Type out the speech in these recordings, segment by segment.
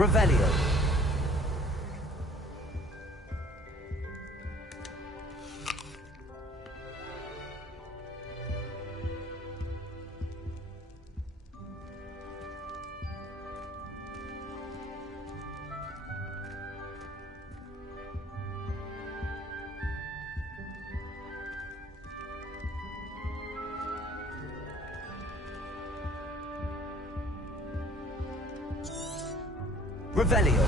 Revelio. Revelio.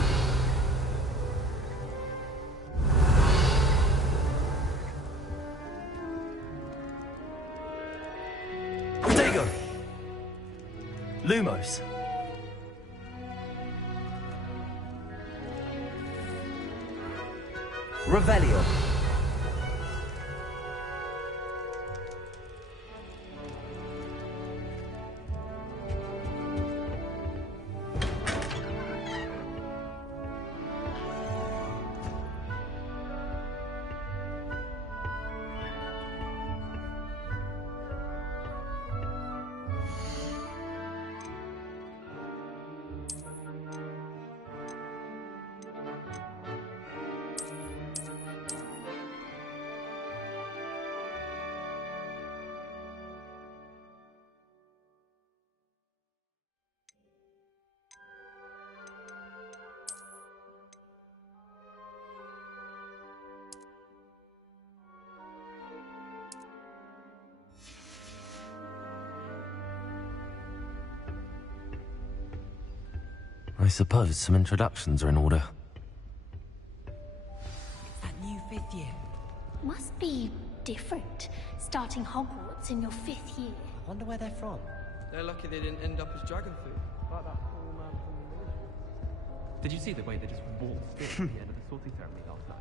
Dago. Lumos. Revelio. I suppose some introductions are in order. It's that new 5th year. Must be different, starting Hogwarts in your 5th year. I wonder where they're from. They're lucky they didn't end up as dragon food. Like that poor man from the military. Did you see the way they just waltzed in at the end of the sorting ceremony last night?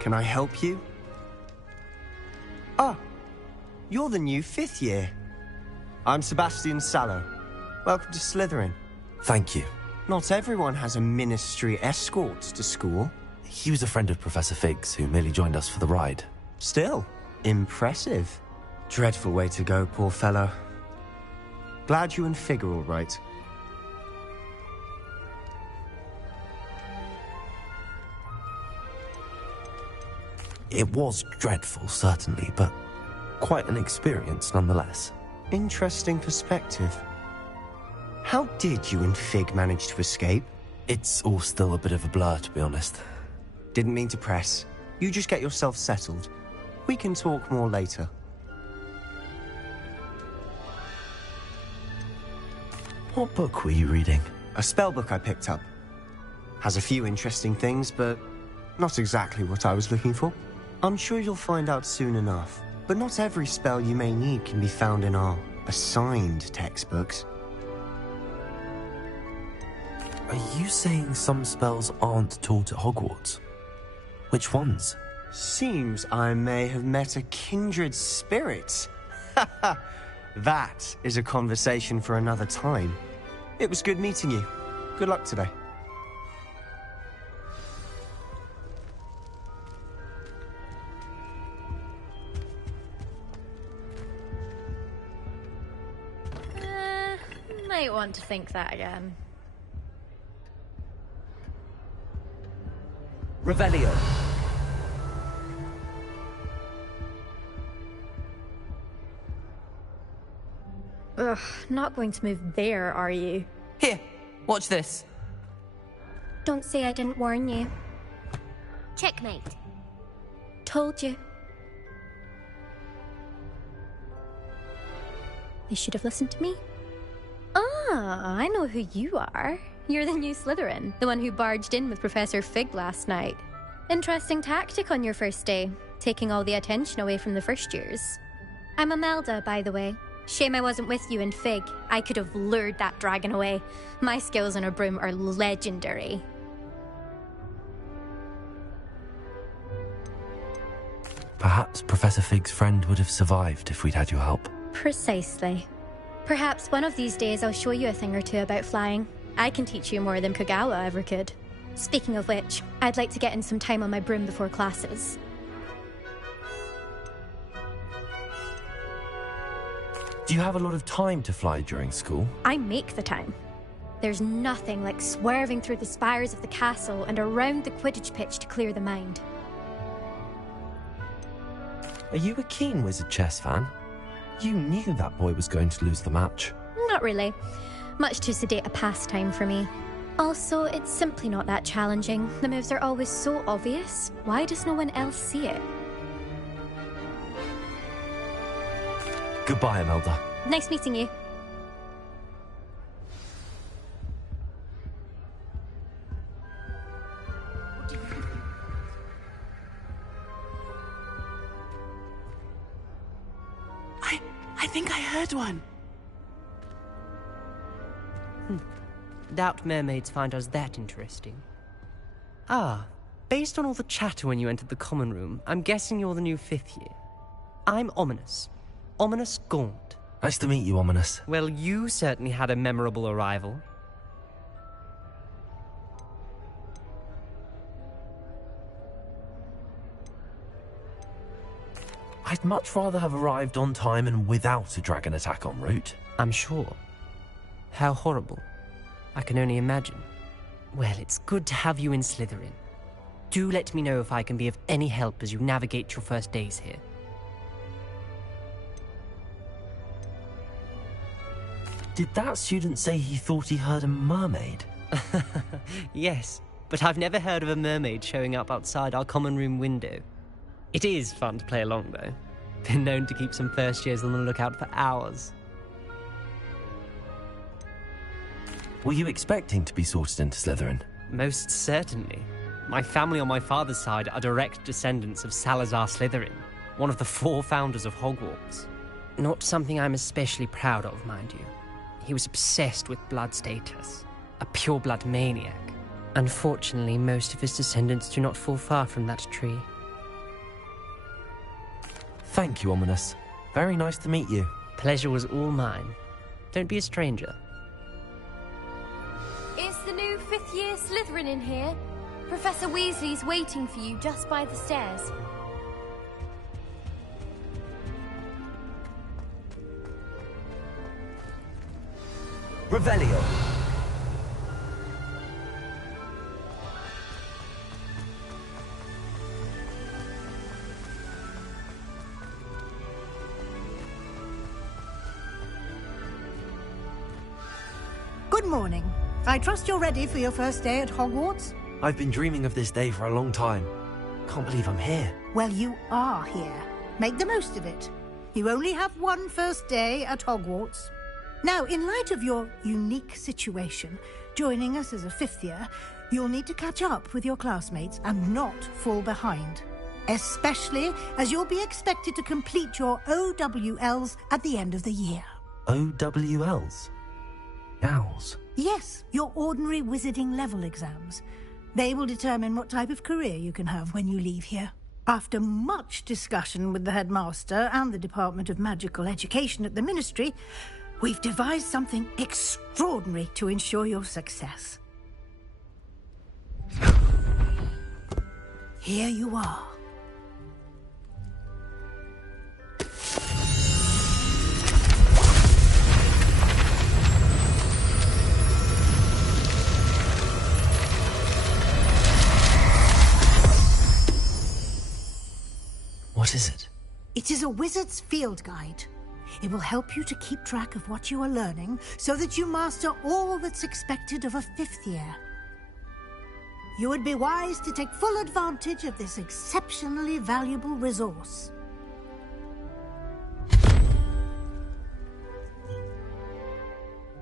Can I help you? Ah, you're the new 5th year. I'm Sebastian Sallow. Welcome to Slytherin. Thank you. Not everyone has a ministry escort to school. He was a friend of Professor Fig's who merely joined us for the ride. Still, impressive. Dreadful way to go, poor fellow. Glad you and Fig are all right. It was dreadful, certainly, but quite an experience nonetheless. Interesting perspective. How did you and Fig manage to escape? It's all still a bit of a blur, to be honest. Didn't mean to press. You just get yourself settled. We can talk more later. What book were you reading? A spell book I picked up. Has a few interesting things, but not exactly what I was looking for. I'm sure you'll find out soon enough. But not every spell you may need can be found in our assigned textbooks. Are you saying some spells aren't taught at Hogwarts? Which ones? Seems I may have met a kindred spirit. That is a conversation for another time. It was good meeting you. Good luck today. Might want to think that again. Revelio. Ugh, not going to move there, are you? Here, watch this. Don't say I didn't warn you. Checkmate. Told you. They should have listened to me. Ah, I know who you are. You're the new Slytherin, the one who barged in with Professor Fig last night. Interesting tactic on your first day, taking all the attention away from the first years. I'm Imelda, by the way. Shame I wasn't with you in Fig. I could have lured that dragon away. My skills on a broom are legendary. Perhaps Professor Fig's friend would have survived if we'd had your help. Precisely. Perhaps one of these days I'll show you a thing or two about flying. I can teach you more than Kogawa ever could. Speaking of which, I'd like to get in some time on my broom before classes. Do you have a lot of time to fly during school? I make the time. There's nothing like swerving through the spires of the castle and around the Quidditch pitch to clear the mind. Are you a keen Wizard chess fan? You knew that boy was going to lose the match. Not really. Much too sedate a pastime for me. Also, it's simply not that challenging. The moves are always so obvious. Why does no one else see it? Goodbye, Imelda. Nice meeting you. I think I heard one. Doubt mermaids find us that interesting. Ah, based on all the chatter when you entered the common room, I'm guessing you're the new 5th year. I'm Ominous. Ominous Gaunt. Nice to meet you, Ominous. Well, you certainly had a memorable arrival. I'd much rather have arrived on time and without a dragon attack en route. I'm sure. How horrible. I can only imagine. Well, it's good to have you in Slytherin. Do let me know if I can be of any help as you navigate your first days here. Did that student say he thought he heard a mermaid? Yes, but I've never heard of a mermaid showing up outside our common room window. It is fun to play along, though. Been known to keep some first years on the lookout for hours. Were you expecting to be sorted into Slytherin? Most certainly. My family on my father's side are direct descendants of Salazar Slytherin, one of the 4 founders of Hogwarts. Not something I'm especially proud of, mind you. He was obsessed with blood status, a pure-blood maniac. Unfortunately, most of his descendants do not fall far from that tree. Thank you, Ominous. Very nice to meet you. Pleasure was all mine. Don't be a stranger. Is the new 5th year Slytherin in here? Professor Weasley's waiting for you just by the stairs. Revelio. Good morning. I trust you're ready for your first day at Hogwarts? I've been dreaming of this day for a long time. Can't believe I'm here. Well, you are here. Make the most of it. You only have one first day at Hogwarts. Now, in light of your unique situation, joining us as a 5th year, you'll need to catch up with your classmates and not fall behind. Especially as you'll be expected to complete your OWLs at the end of the year. OWLs? Owls? Yes, your ordinary wizarding level exams. They will determine what type of career you can have when you leave here. After much discussion with the headmaster and the Department of Magical Education at the Ministry, we've devised something extraordinary to ensure your success. Here you are. What is it? It is a wizard's field guide. It will help you to keep track of what you are learning so that you master all that's expected of a 5th year. You would be wise to take full advantage of this exceptionally valuable resource.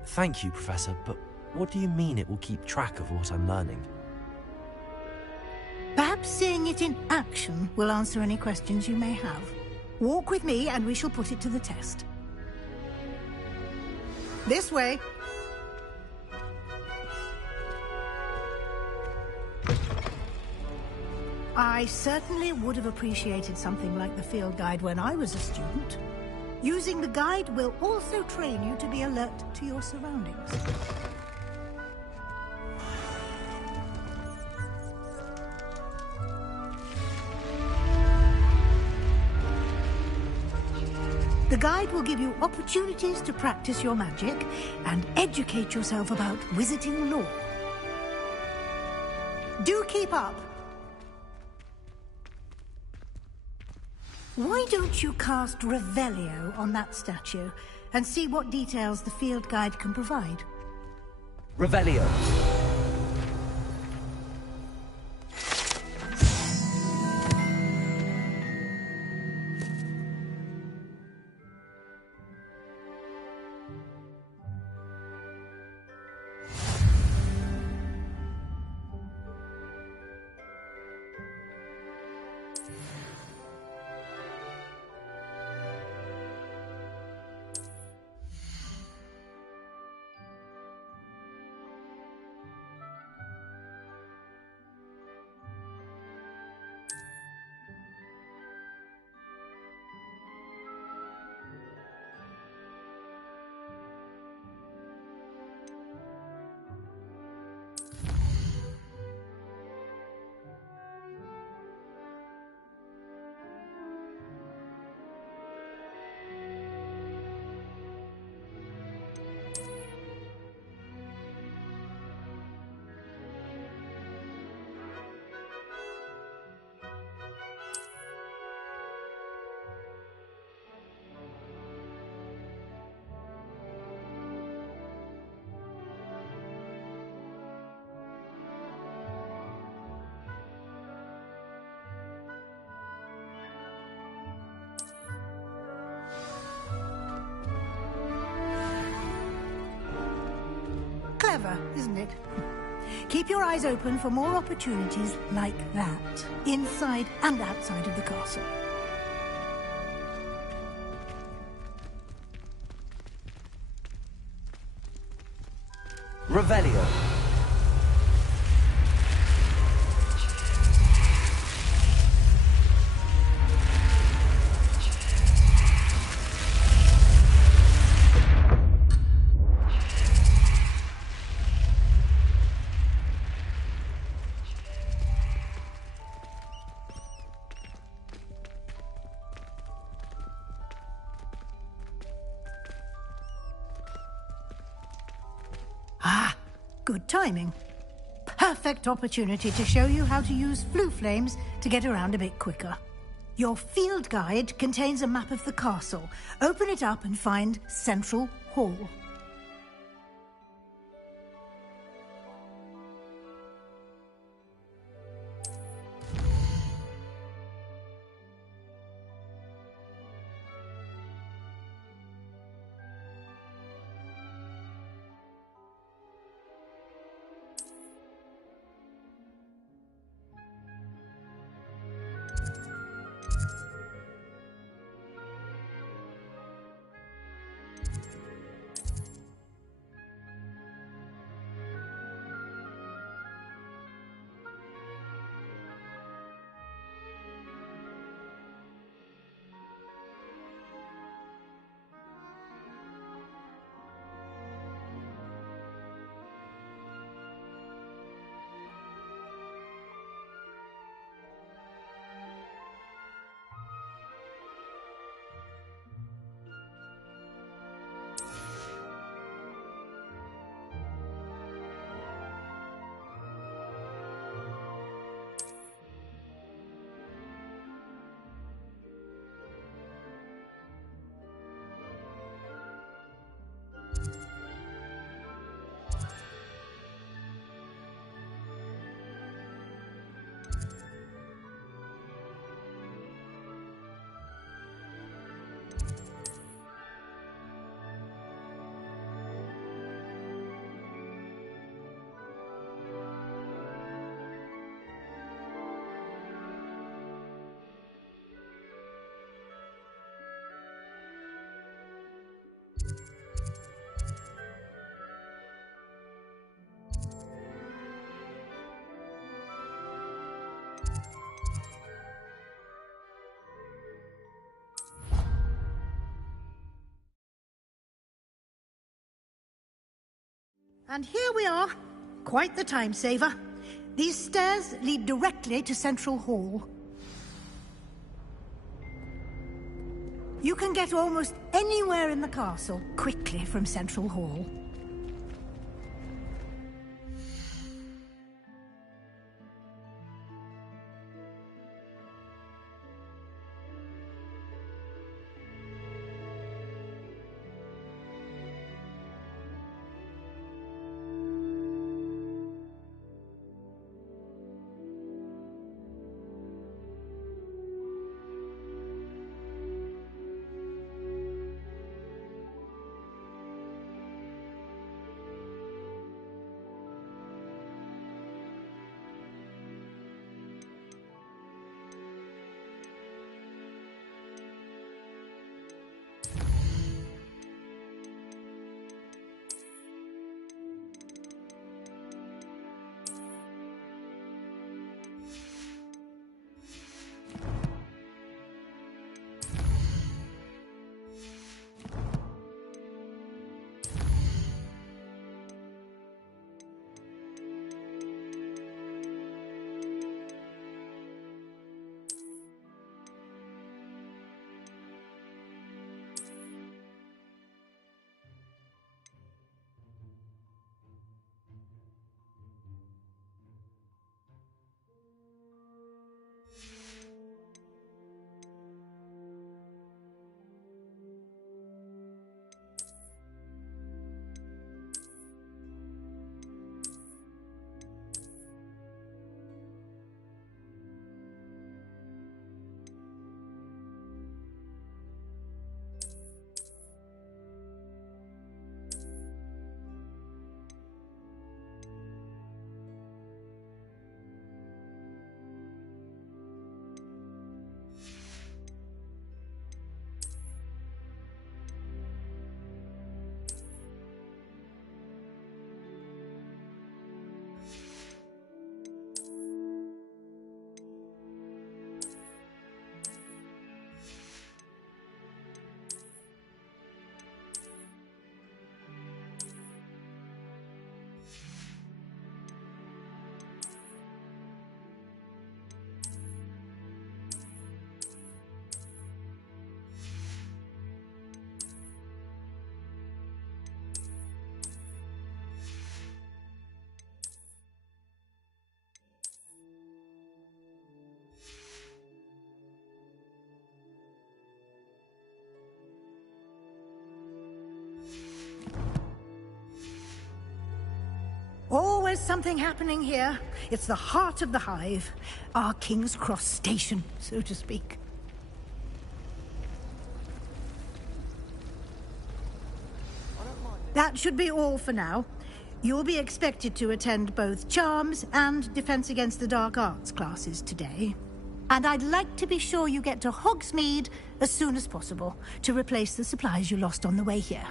Thank you, Professor, but what do you mean it will keep track of what I'm learning? Perhaps seeing it in action will answer any questions you may have. Walk with me and we shall put it to the test. This way. I certainly would have appreciated something like the field guide when I was a student. Using the guide will also train you to be alert to your surroundings. The guide will give you opportunities to practice your magic and educate yourself about wizarding lore. Do keep up. Why don't you cast Revelio on that statue and see what details the field guide can provide? Revelio. Clever, isn't it? Keep your eyes open for more opportunities like that, inside and outside of the castle. Revelio. Ah, good timing. Perfect opportunity to show you how to use flue flames to get around a bit quicker. Your field guide contains a map of the castle. Open it up and find Central Hall. And here we are. Quite the time saver. These stairs lead directly to Central Hall. You can get almost anywhere in the castle quickly from Central Hall. Always something happening here. It's the heart of the hive. Our King's Cross station, so to speak. That should be all for now. You'll be expected to attend both Charms and Defense Against the Dark Arts classes today. And I'd like to be sure you get to Hogsmeade as soon as possible to replace the supplies you lost on the way here.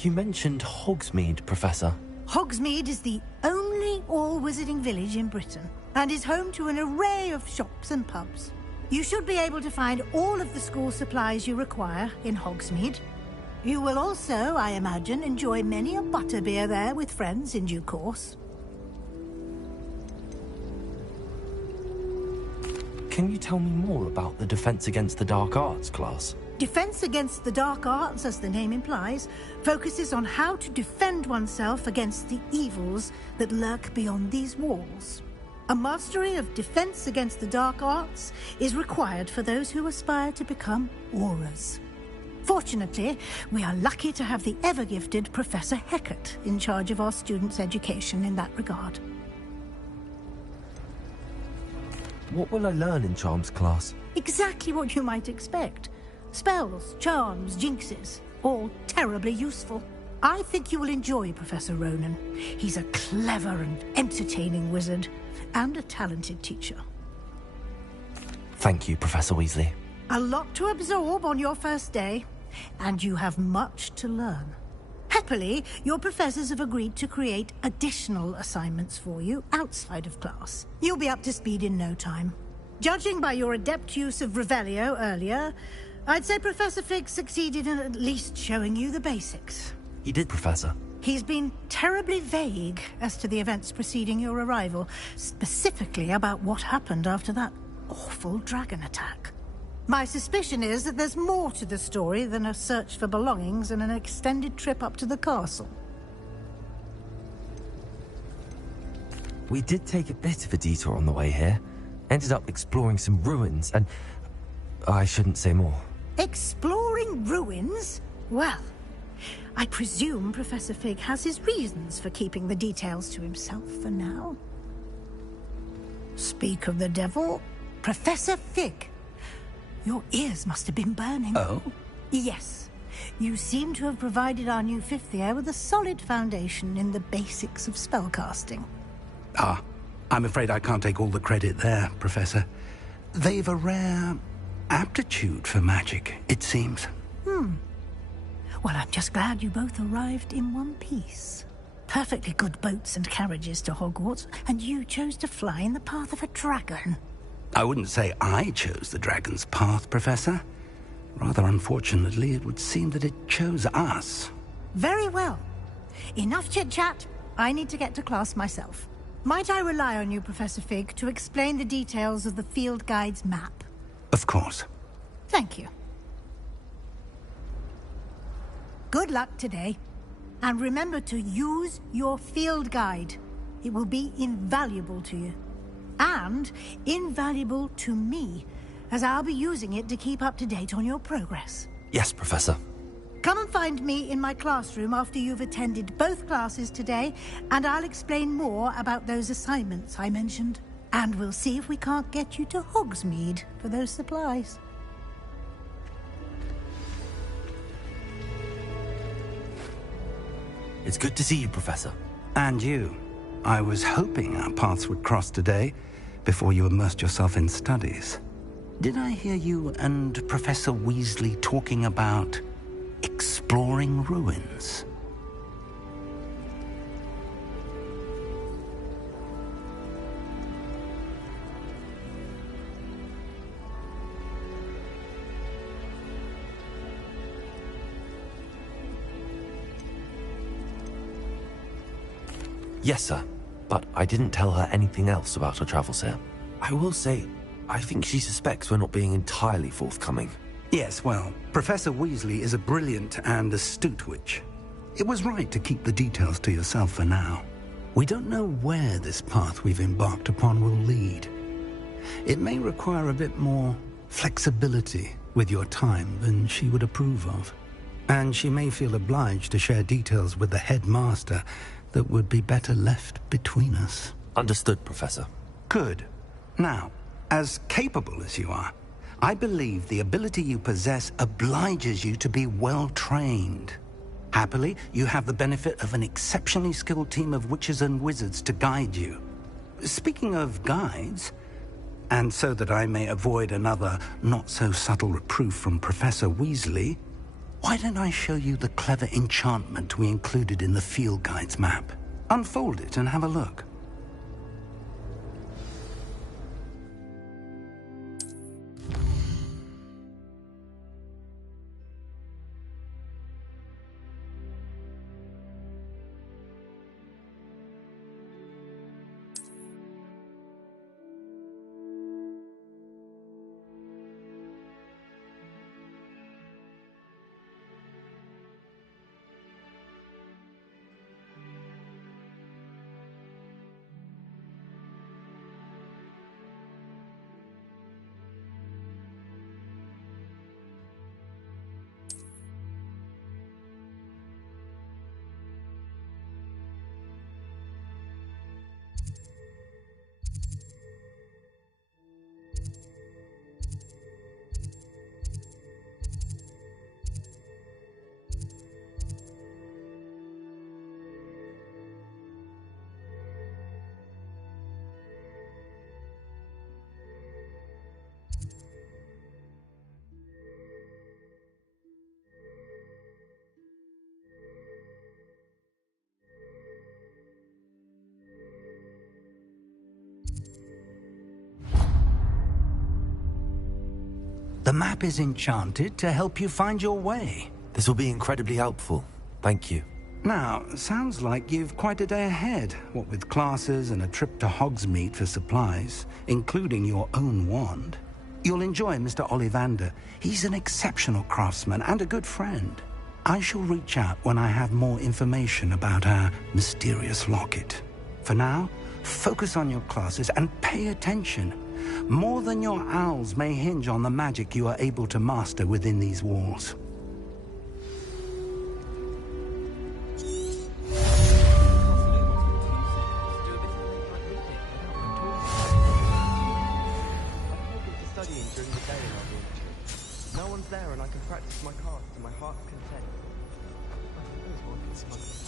You mentioned Hogsmeade, Professor. Hogsmeade is the only all-wizarding village in Britain and is home to an array of shops and pubs. You should be able to find all of the school supplies you require in Hogsmeade. You will also, I imagine, enjoy many a butterbeer there with friends in due course. Can you tell me more about the Defense Against the Dark Arts class? Defense Against the Dark Arts, as the name implies, focuses on how to defend oneself against the evils that lurk beyond these walls. A mastery of Defense Against the Dark Arts is required for those who aspire to become Aurors. Fortunately, we are lucky to have the ever-gifted Professor Hecat in charge of our students' education in that regard. What will I learn in Charms class? Exactly what you might expect. Spells, charms, jinxes, all terribly useful. I think you will enjoy Professor Ronan. He's a clever and entertaining wizard, and a talented teacher. Thank you, Professor Weasley. A lot to absorb on your first day, and you have much to learn. Happily, your professors have agreed to create additional assignments for you outside of class. You'll be up to speed in no time. Judging by your adept use of Revelio earlier, I'd say Professor Fig succeeded in at least showing you the basics. He did, Professor. He's been terribly vague as to the events preceding your arrival, specifically about what happened after that awful dragon attack. My suspicion is that there's more to the story than a search for belongings and an extended trip up to the castle. We did take a bit of a detour on the way here. Ended up exploring some ruins and... I shouldn't say more. Exploring ruins? Well, I presume Professor Fig has his reasons for keeping the details to himself for now. Speak of the devil, Professor Fig. Your ears must have been burning. Oh? Yes. You seem to have provided our new fifth year with a solid foundation in the basics of spellcasting. Ah, I'm afraid I can't take all the credit there, Professor. They've a rare aptitude for magic, it seems. Well, I'm just glad you both arrived in one piece. Perfectly good boats and carriages to Hogwarts, and you chose to fly in the path of a dragon. I wouldn't say I chose the dragon's path, Professor. Rather unfortunately, it would seem that it chose us. Very well. Enough chit-chat. I need to get to class myself. Might I rely on you, Professor Fig, to explain the details of the field guide's map? Of course. Thank you. Good luck today. And remember to use your field guide. It will be invaluable to you. And invaluable to me, as I'll be using it to keep up to date on your progress. Yes, Professor. Come and find me in my classroom after you've attended both classes today, and I'll explain more about those assignments I mentioned. And we'll see if we can't get you to Hogsmeade for those supplies. It's good to see you, Professor. And you. I was hoping our paths would cross today, before you immersed yourself in studies. Did I hear you and Professor Weasley talking about exploring ruins? Yes, sir. But I didn't tell her anything else about her travels here. I will say, I think she suspects we're not being entirely forthcoming. Yes, well, Professor Weasley is a brilliant and astute witch. It was right to keep the details to yourself for now. We don't know where this path we've embarked upon will lead. It may require a bit more flexibility with your time than she would approve of. And she may feel obliged to share details with the headmaster that would be better left between us. Understood, Professor. Good. Now, as capable as you are, I believe the ability you possess obliges you to be well-trained. Happily, you have the benefit of an exceptionally skilled team of witches and wizards to guide you. Speaking of guides, and so that I may avoid another not-so-subtle reproof from Professor Weasley, why don't I show you the clever enchantment we included in the field guide's map? Unfold it and have a look. The map is enchanted to help you find your way. This will be incredibly helpful. Thank you. Now, sounds like you've quite a day ahead, what with classes and a trip to Hogsmeade for supplies, including your own wand. You'll enjoy Mr. Ollivander. He's an exceptional craftsman and a good friend. I shall reach out when I have more information about our mysterious locket. For now, focus on your classes and pay attention. More than your owls may hinge on the magic you are able to master within these walls. There and I can practice my cards to my heart's content. I suppose one can smuggle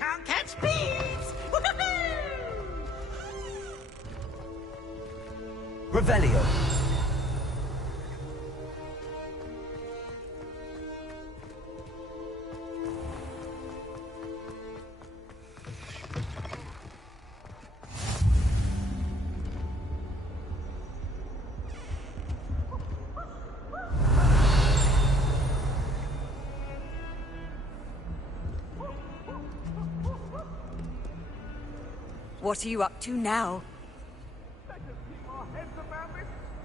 can't catch bees! Revelio. What are you up to now?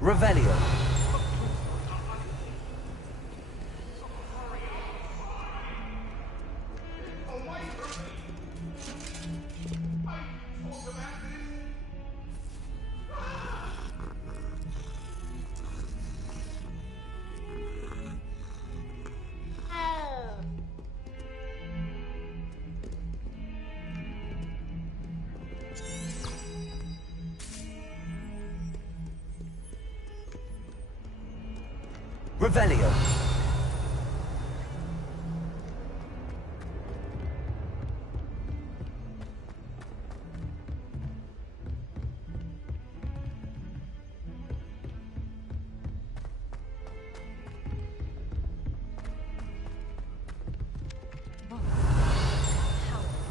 Revelio. Revelio.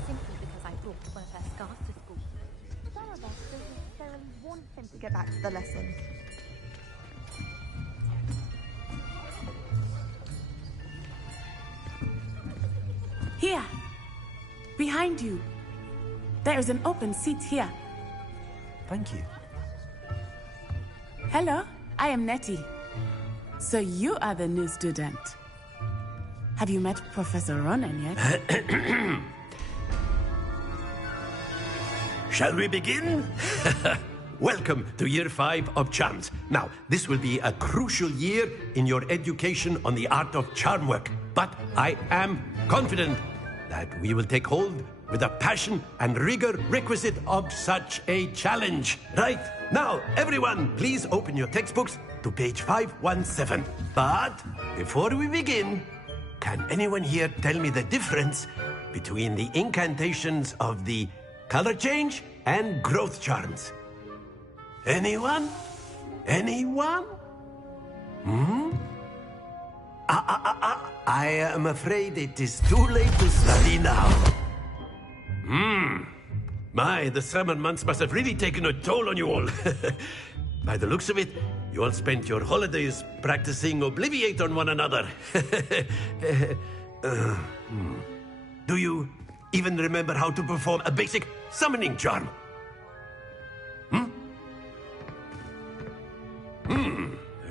Simply because I brought one of her scarves to school. Some of us don't necessarily want him to get back to the lesson. Here! Behind you. There is an open seat here. Thank you. Hello, I am Nettie. So you are the new student. Have you met Professor Ronan yet? Shall we begin? Welcome to Year 5 of Charms. Now, this will be a crucial year in your education on the art of charm work. But I am confident that we will take hold with the passion and rigor requisite of such a challenge. Right, now, everyone, please open your textbooks to page 517. But before we begin, can anyone here tell me the difference between the incantations of the color change and growth charms? Anyone? Anyone? I am afraid it is too late to study now. My, the summer months must have really taken a toll on you all. By the looks of it, you all spent your holidays practicing Obliviate on one another. Do you even remember how to perform a basic summoning charm?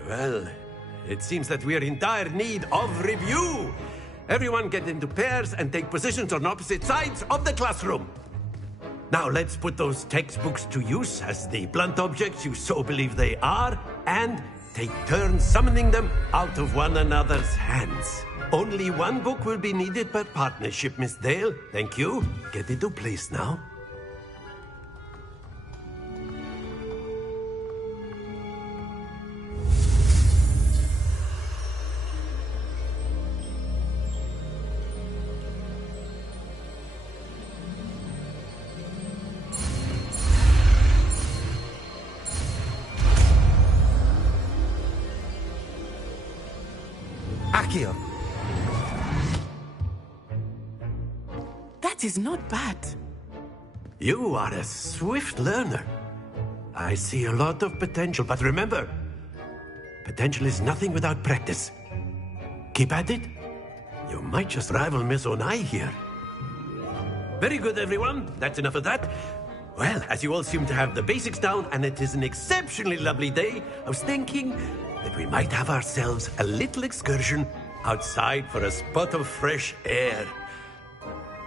Well, it seems that we are in dire need of review. Everyone get into pairs and take positions on opposite sides of the classroom. Now let's put those textbooks to use as the blunt objects you so believe they are, and take turns summoning them out of one another's hands. Only one book will be needed per partnership, Miss Dale. Thank you. Get into place now. Accio. That is not bad. You are a swift learner. I see a lot of potential, but remember, potential is nothing without practice. Keep at it. You might just rival Miss Onai here. Very good, everyone. That's enough of that. Well, as you all seem to have the basics down, and it is an exceptionally lovely day, I was thinking that we might have ourselves a little excursion outside for a spot of fresh air.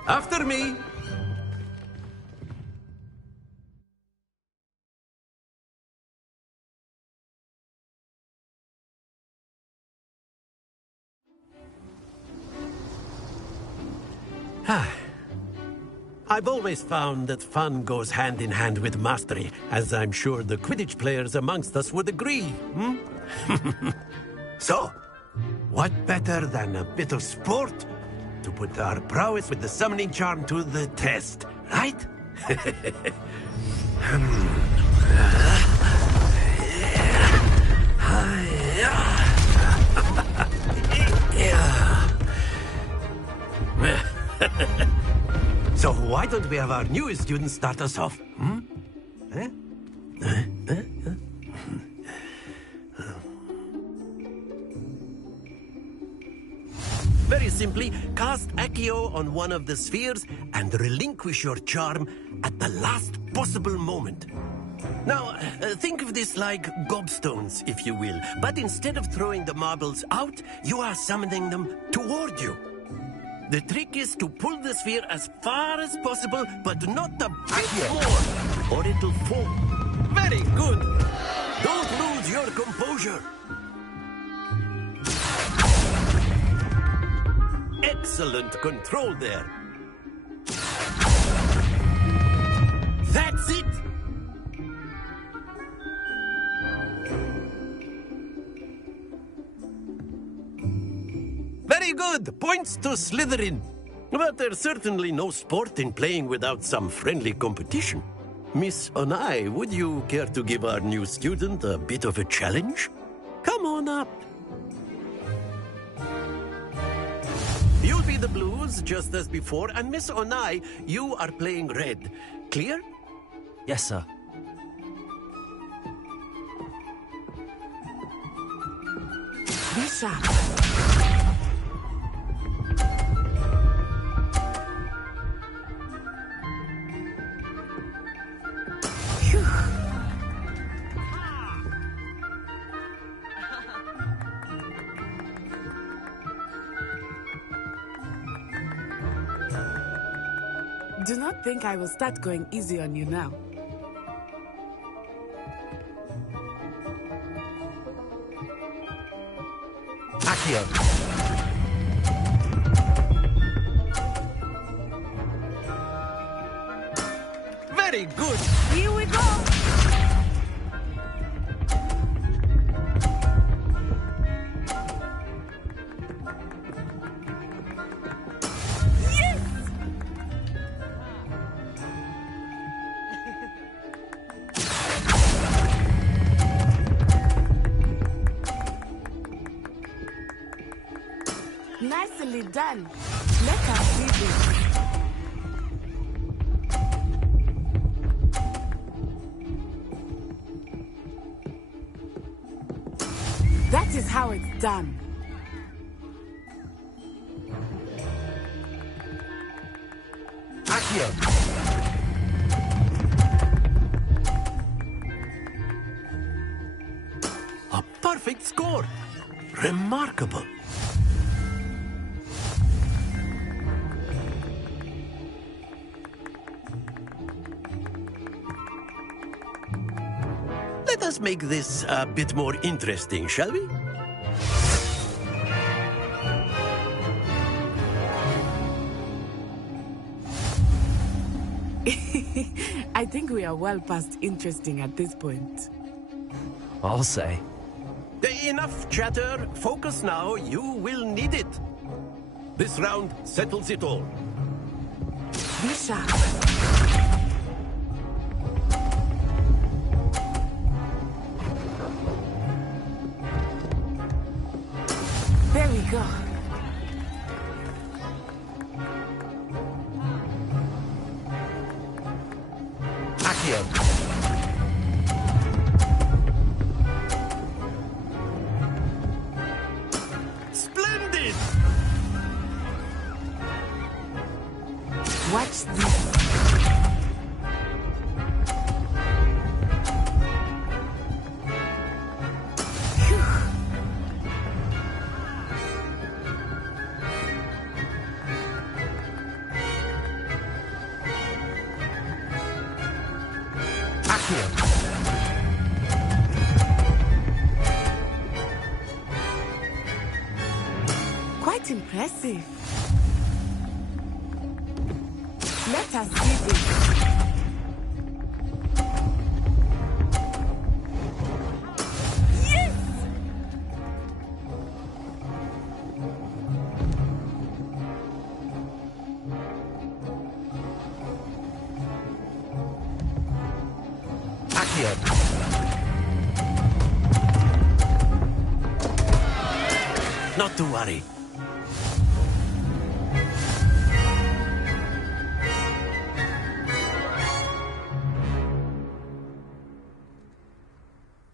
After me. I've always found that fun goes hand in hand with mastery, as I'm sure the Quidditch players amongst us would agree. So, what better than a bit of sport to put our prowess with the summoning charm to the test, right? So why don't we have our newest student start us off? Eh? Very simply, cast Accio on one of the spheres and relinquish your charm at the last possible moment. Now, think of this like gobstones, if you will. But instead of throwing the marbles out, you are summoning them toward you. The trick is to pull the sphere as far as possible, but not a bit more, or it'll fall. Very good. Don't lose your composure. Excellent control there. That's it. Very good. Points to Slytherin. But there's certainly no sport in playing without some friendly competition. Miss Onai, would you care to give our new student a bit of a challenge? Come on up. You'll be the blues, just as before, and Miss Onai, you are playing red. Clear? Yes, sir. Be sharp. Do not think I will start going easy on you now. Accio. Very good. Here we go. Nicely done. Let us see this. That is how it's done. Accio. A perfect score. Remarkable. Let us make this a bit more interesting, shall we? I think we are well past interesting at this point. I'll say. Enough chatter. Focus now. You will need it. This round settles it all. Be sharp. There we go. Accio. Splendid! Watch this. Quite impressive. Let us see this. Yes! Accio. Not to worry.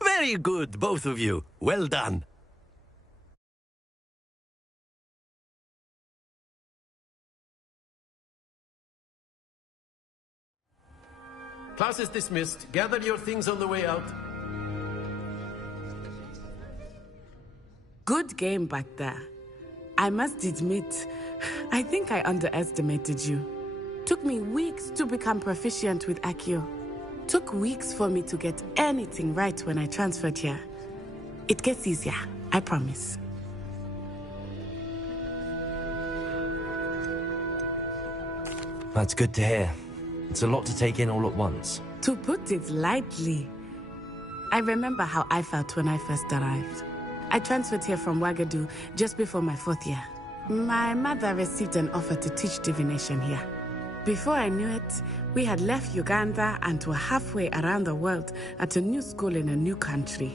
Very good, both of you. Well done. Class is dismissed. Gather your things on the way out. Good game back there. I must admit, I think I underestimated you. Took me weeks to become proficient with Accio. Took weeks for me to get anything right when I transferred here. It gets easier, I promise. That's good to hear. It's a lot to take in all at once. To put it lightly, I remember how I felt when I first arrived. I transferred here from Wagadu just before my 4th year. My mother received an offer to teach divination here. Before I knew it, we had left Uganda and were halfway around the world at a new school in a new country.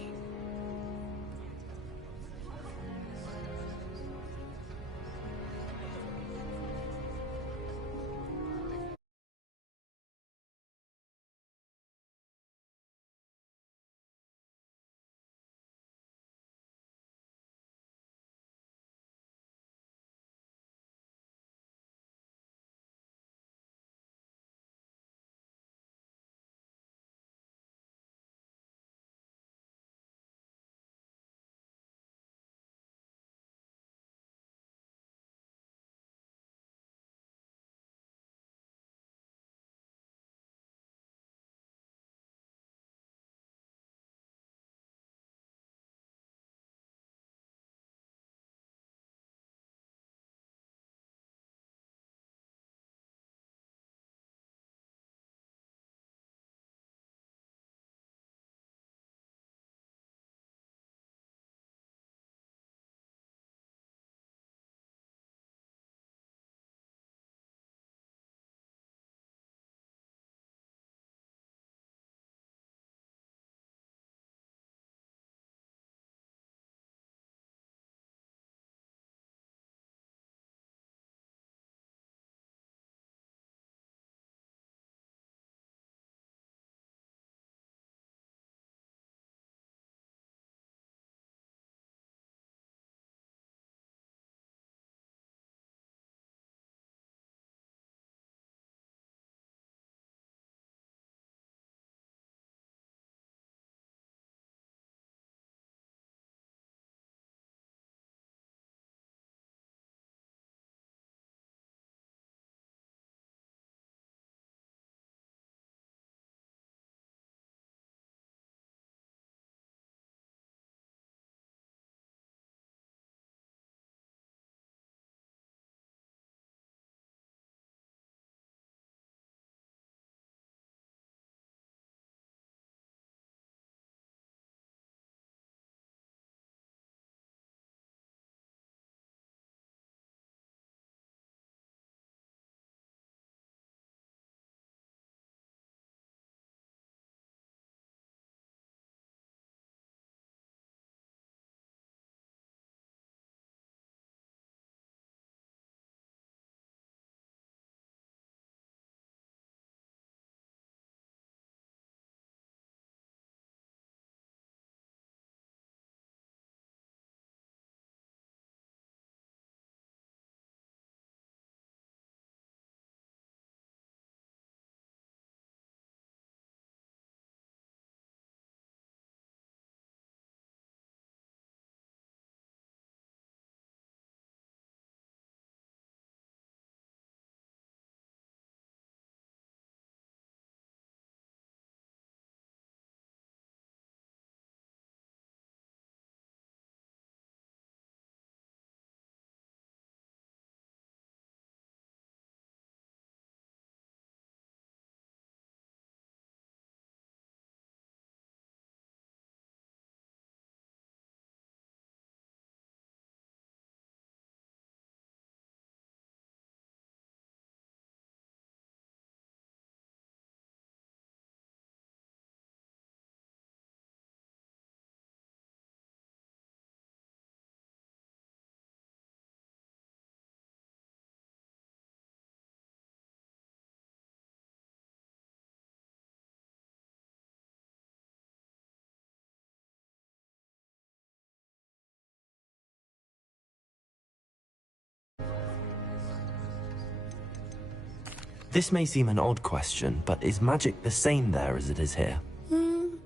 This may seem an odd question, but is magic the same there as it is here?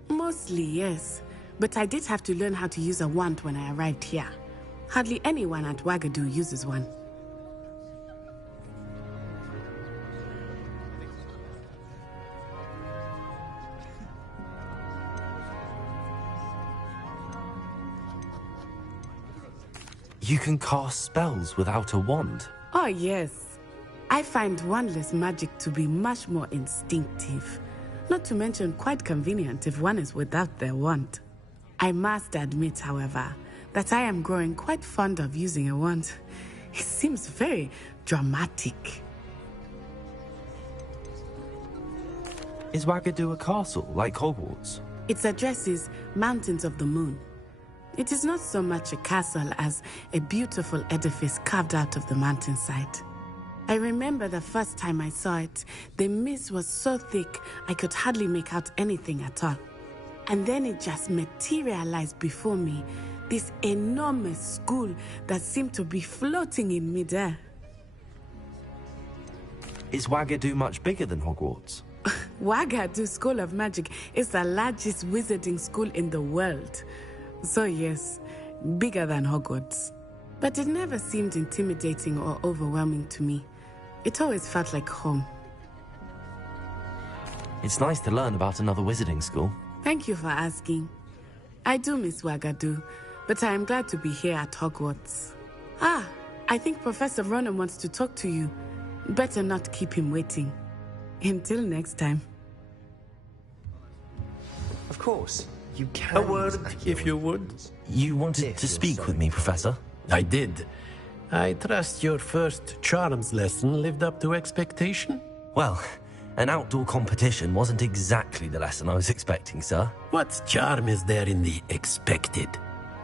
Mostly, yes. But I did have to learn how to use a wand when I arrived here. Hardly anyone at Wagadu uses one. You can cast spells without a wand? Oh, yes. I find wandless magic to be much more instinctive. Not to mention quite convenient if one is without their wand. I must admit, however, that I am growing quite fond of using a wand. It seems very dramatic. Is Wagadu a castle, like Hogwarts? Its address is Mountains of the Moon. It is not so much a castle as a beautiful edifice carved out of the mountainside. I remember the first time I saw it, the mist was so thick I could hardly make out anything at all. And then it just materialized before me, this enormous school that seemed to be floating in midair. Is Wagadu much bigger than Hogwarts? Wagadu School of Magic is the largest wizarding school in the world. So yes, bigger than Hogwarts. But it never seemed intimidating or overwhelming to me. It always felt like home. It's nice to learn about another wizarding school. Thank you for asking. I do miss Wagadu, but I am glad to be here at Hogwarts. Ah, I think Professor Ronan wants to talk to you. Better not keep him waiting. Until next time. Of course, you can. A word, if you would. You wanted to speak with me, Professor? I did. I trust your first charms lesson lived up to expectation? Well, an outdoor competition wasn't exactly the lesson I was expecting, sir. What charm is there in the expected?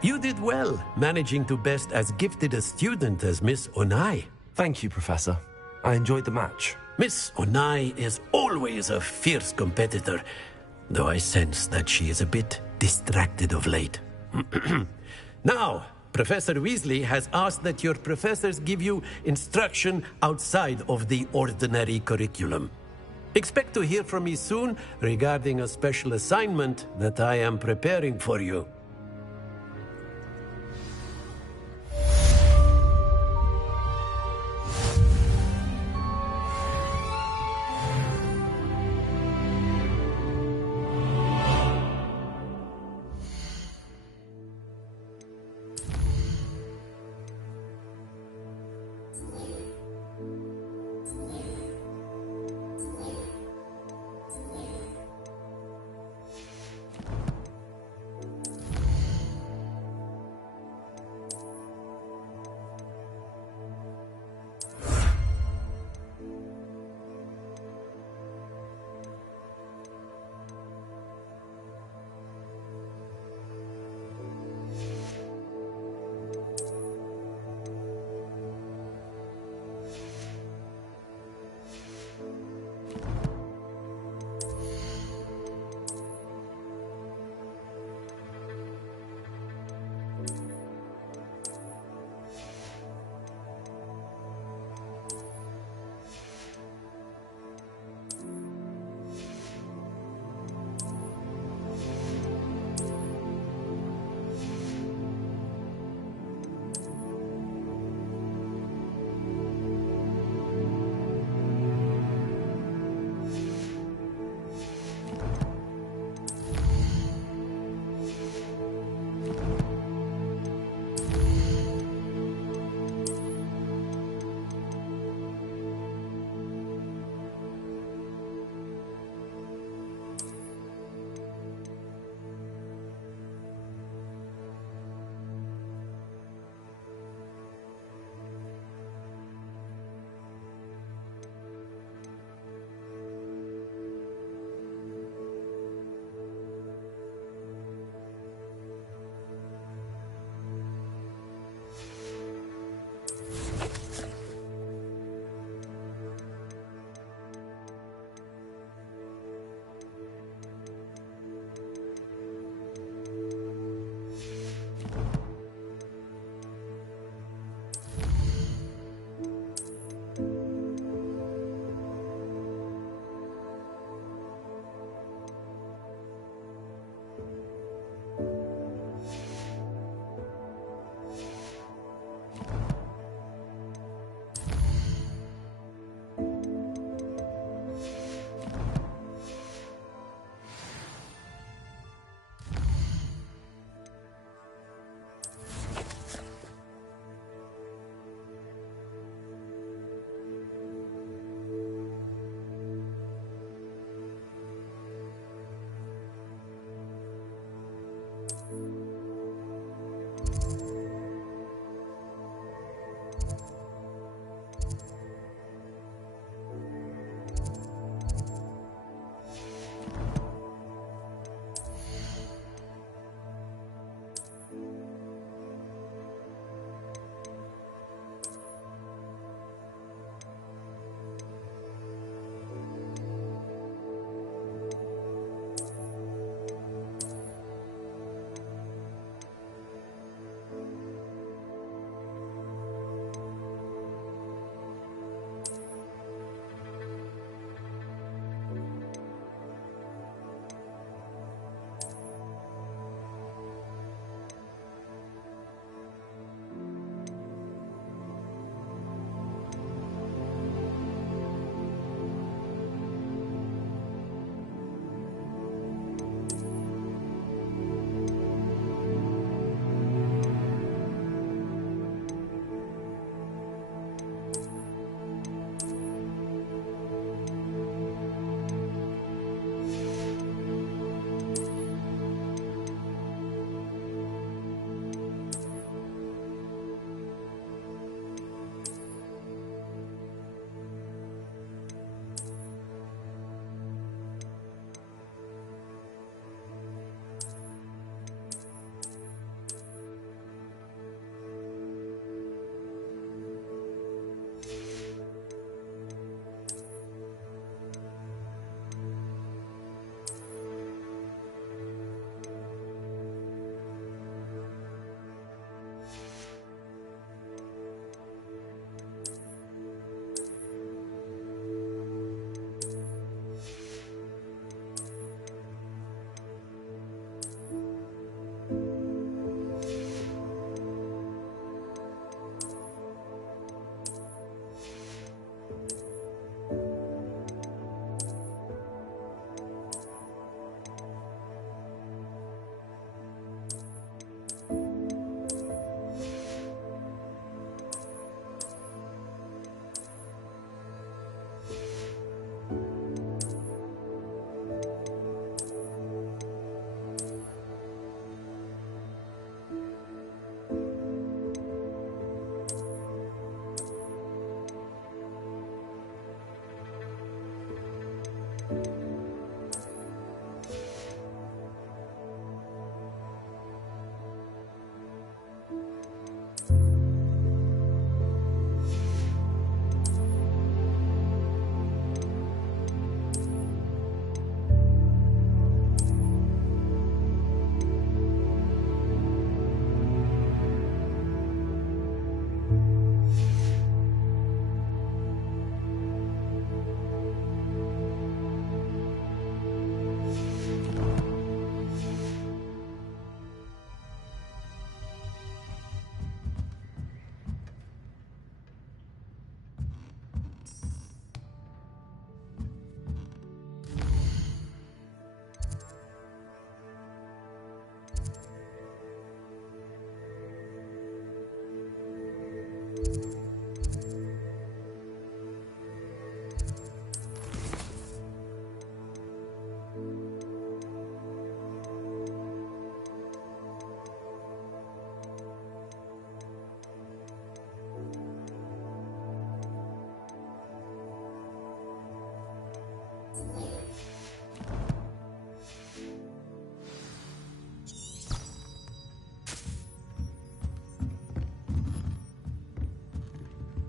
You did well, managing to best as gifted a student as Miss Onai. Thank you, Professor. I enjoyed the match. Miss Onai is always a fierce competitor, though I sense that she is a bit distracted of late. Now, Professor Weasley has asked that your professors give you instruction outside of the ordinary curriculum. Expect to hear from me soon regarding a special assignment that I am preparing for you.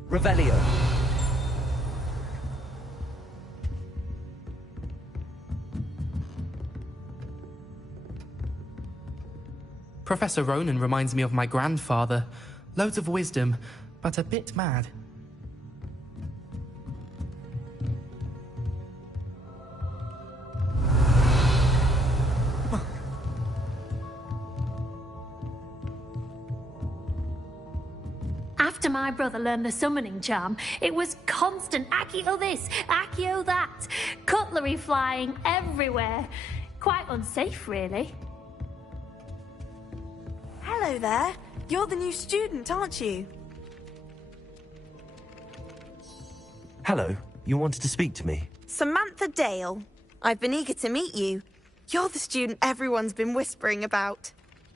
Revelio. Professor Ronan reminds me of my grandfather. Loads of wisdom, but a bit mad. After my brother learned the summoning charm, it was constant Accio this, Accio that, cutlery flying everywhere. Quite unsafe, really. Hello there. You're the new student, aren't you? Hello, you wanted to speak to me? Samantha Dale. I've been eager to meet you. You're the student everyone's been whispering about.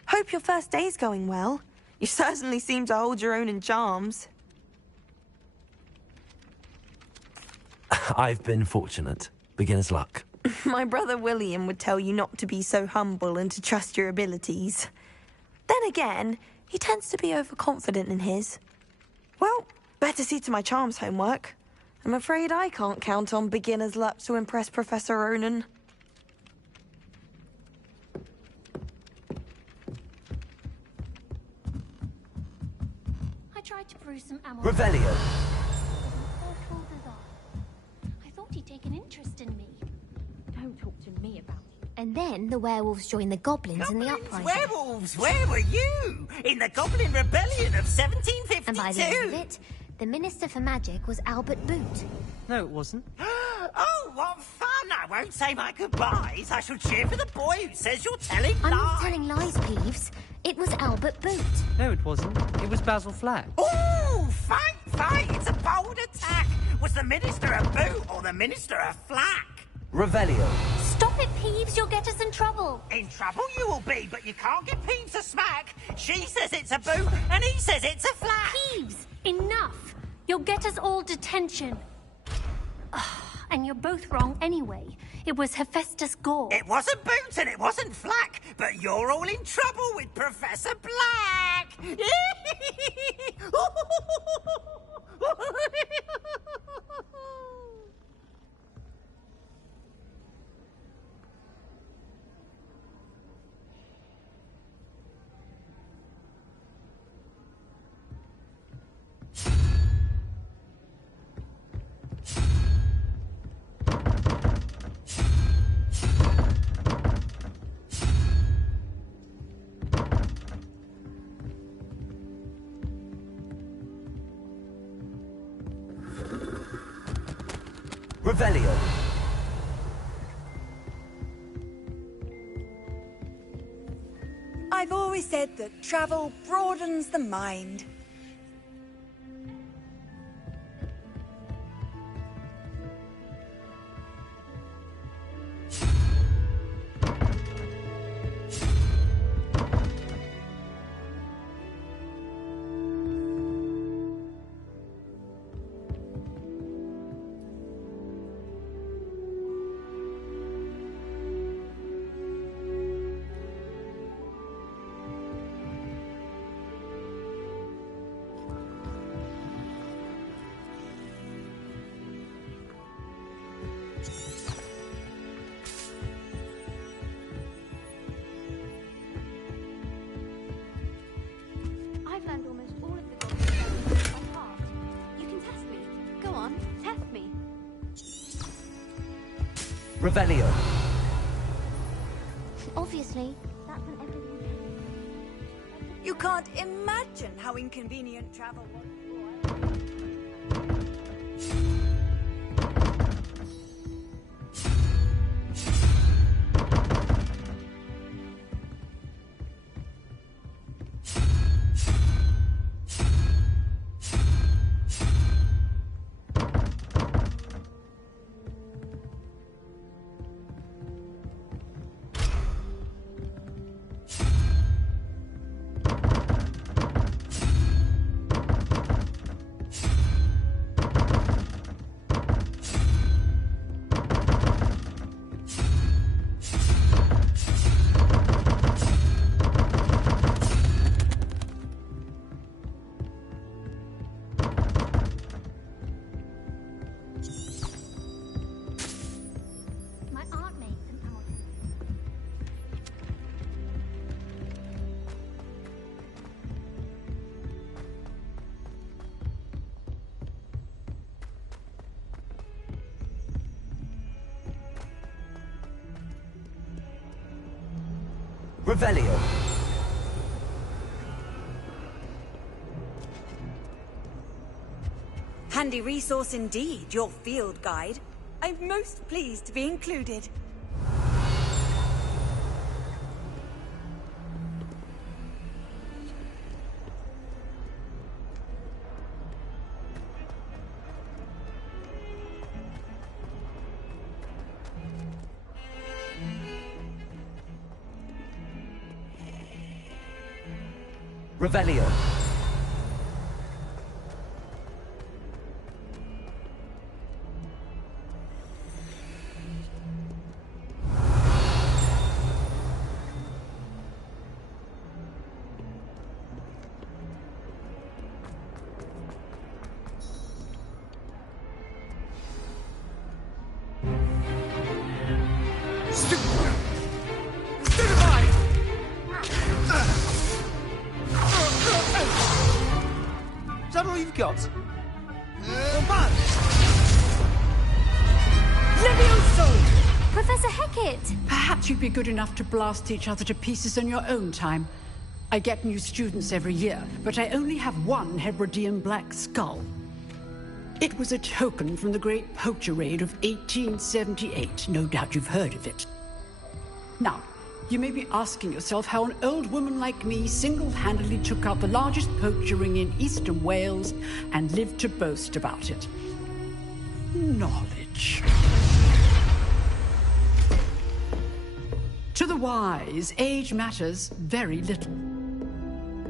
Hope your first day's going well. You certainly seem to hold your own in charms. I've been fortunate. Beginner's luck. My brother William would tell you not to be so humble and to trust your abilities. Then again, he tends to be overconfident in his. Well, better see to my charms homework. I'm afraid I can't count on beginner's luck to impress Professor Ronan. I tried to brew some ammo. Revelio. I thought he'd take an interest in me. Don't talk to me about it. And then the werewolves joined the goblins in the uprising. Werewolves, where were you? In the Goblin Rebellion of 1752. And by the end of it, the Minister for Magic was Albert Boot. No, it wasn't. Oh, what fun! I won't say my goodbyes. I shall cheer for the boy who says you're telling lies. I'm not telling lies, Peeves. It was Albert Boot. No, it wasn't. It was Basil Flack. Oh, fight! It's a bold attack. Was the Minister a boot or the Minister a flack? Revelio. Stop it, Peeves. You'll get us in trouble. In trouble you will be, but you can't get Peeves a smack. She says it's a boot, and he says it's a flack. Peeves, enough. You'll get us all detention. And you're both wrong anyway. It was Hephaestus Gore. It wasn't Boot and it wasn't Flack, but you're all in trouble with Professor Black. Revelio. I've always said that travel broadens the mind. I've learned almost all of the goblin by heart. You can test me. Go on, test me. Revelio. Obviously, that's when everything... You can't imagine how inconvenient travel was. Revelio. Handy resource indeed, your field guide. I'm most pleased to be included. Revelio. Is that all you've got? Levioso! Professor Hecat! Perhaps you'd be good enough to blast each other to pieces in your own time. I get new students every year, but I only have one Hebridean black skull. It was a token from the Great Poacher Raid of 1878. No doubt you've heard of it. Now, you may be asking yourself how an old woman like me single-handedly took out the largest poacher ring in eastern Wales and lived to boast about it. Knowledge. To the wise, age matters very little.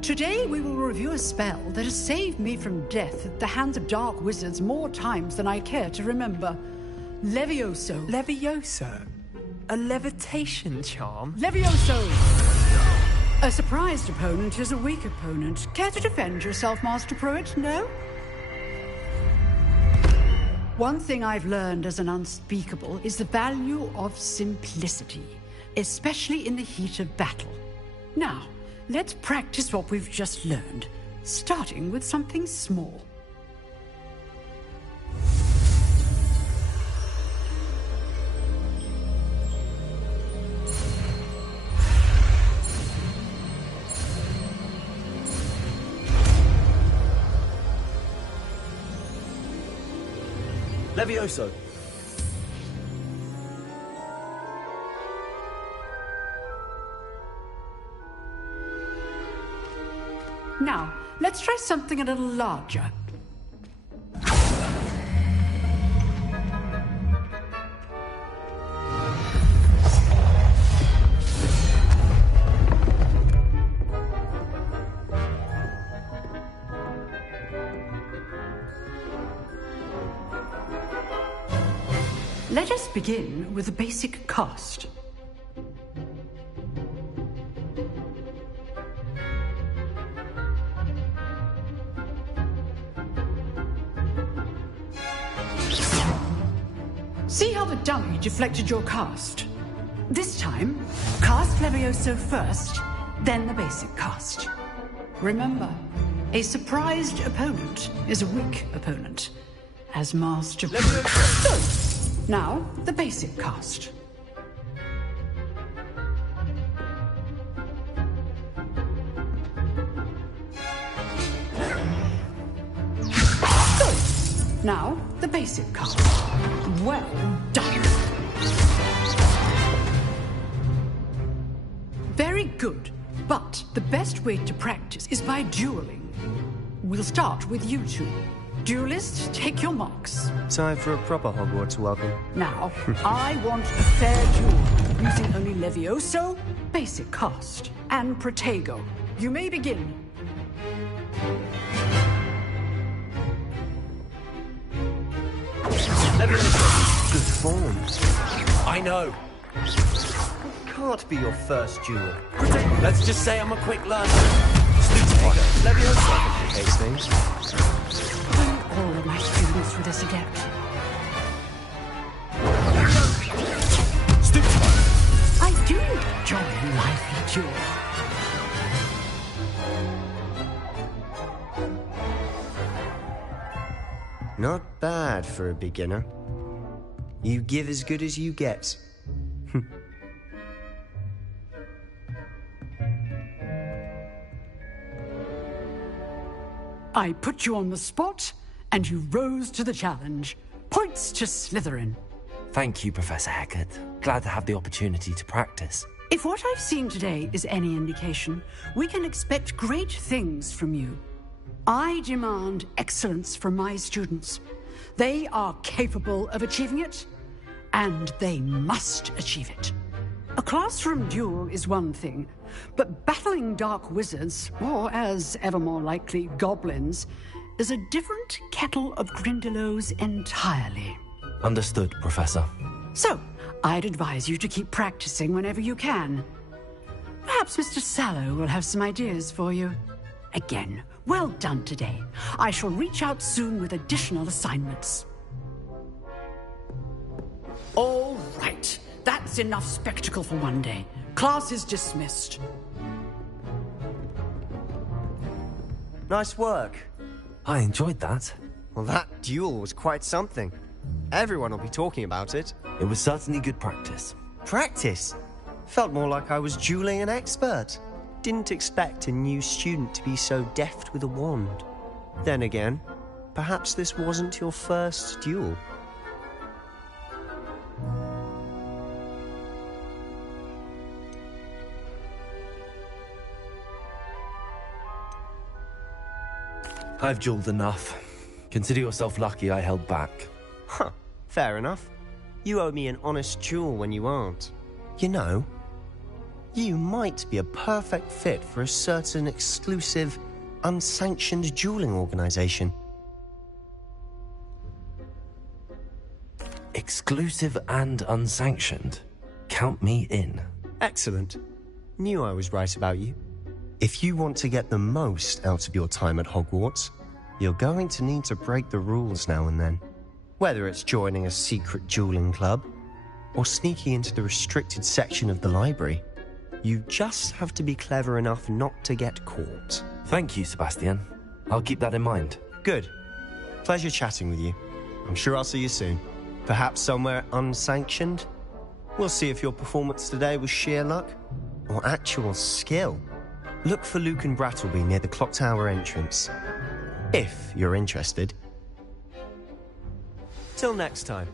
Today we will review a spell that has saved me from death at the hands of dark wizards more times than I care to remember. Levioso. Levioso? A levitation charm? Levioso! A surprised opponent is a weak opponent. Care to defend yourself, Master Pruitt? No? One thing I've learned as an unspeakable is the value of simplicity, especially in the heat of battle. Now, let's practice what we've just learned, starting with something small. Levioso. Now, let's try something a little larger. Let us begin with the basic cast. See how the dummy deflected your cast? This time, cast Levioso first, then the basic cast. Remember, a surprised opponent is a weak opponent, as Master Pruitt. Now, the basic cast. Good. Now, the basic cast. Well done. Very good. But the best way to practice is by dueling. We'll start with you two. Duelists, take your marks. Time for a proper Hogwarts welcome. Now, I want a fair duel, using only Levioso, basic cast, and Protego. You may begin. Good form. I know. Can't be your first duel. Let's just say I'm a quick learner. Levioso complicates things. All of my students through this again. I do enjoy a lively duel. Not bad for a beginner. You give as good as you get. I put you on the spot, and you rose to the challenge. Points to Slytherin. Thank you, Professor Hecat. Glad to have the opportunity to practice. If what I've seen today is any indication, we can expect great things from you. I demand excellence from my students. They are capable of achieving it, and they must achieve it. A classroom duel is one thing, but battling dark wizards, or as ever more likely, goblins, is a different kettle of Grindylows entirely. Understood, Professor. So, I'd advise you to keep practicing whenever you can. Perhaps Mr. Sallow will have some ideas for you. Again, well done today. I shall reach out soon with additional assignments. All right. That's enough spectacle for one day. Class is dismissed. Nice work. I enjoyed that. Well, that duel was quite something. Everyone will be talking about it. It was certainly good practice. Practice? Felt more like I was dueling an expert. Didn't expect a new student to be so deft with a wand. Then again, perhaps this wasn't your first duel. I've dueled enough. Consider yourself lucky I held back. Huh, fair enough. You owe me an honest duel when you aren't. You know, you might be a perfect fit for a certain exclusive, unsanctioned dueling organization. Exclusive and unsanctioned? Count me in. Excellent. Knew I was right about you. If you want to get the most out of your time at Hogwarts, you're going to need to break the rules now and then. Whether it's joining a secret dueling club, or sneaking into the restricted section of the library, you just have to be clever enough not to get caught. Thank you, Sebastian. I'll keep that in mind. Good. Pleasure chatting with you. I'm sure I'll see you soon. Perhaps somewhere unsanctioned? We'll see if your performance today was sheer luck, or actual skill. Look for Luke and Brattleby near the clock tower entrance. If you're interested. Till next time.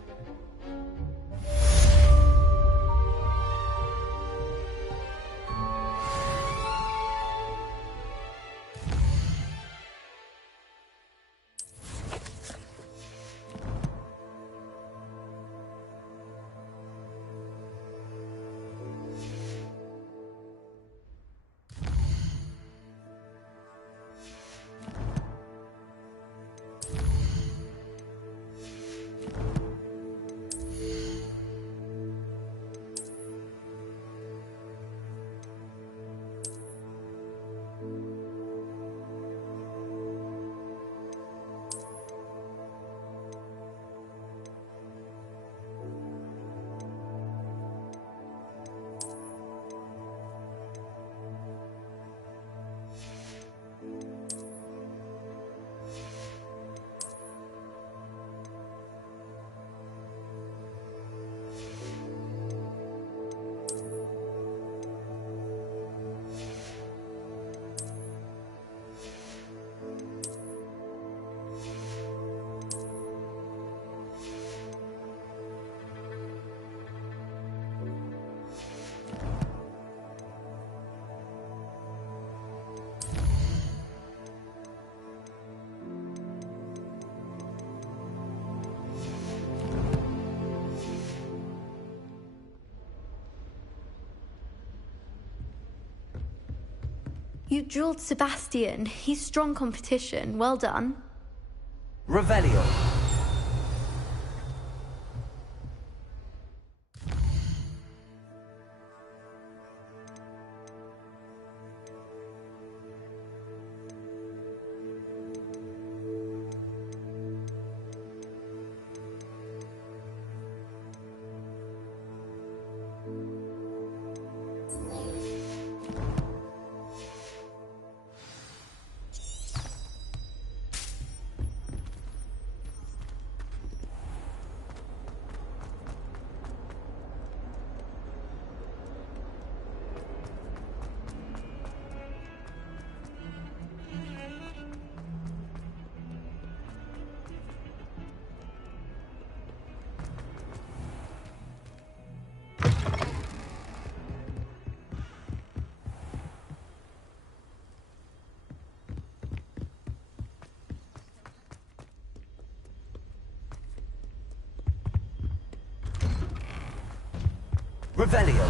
You dueled Sebastian. He's strong competition. Well done. Revelio. Revelio.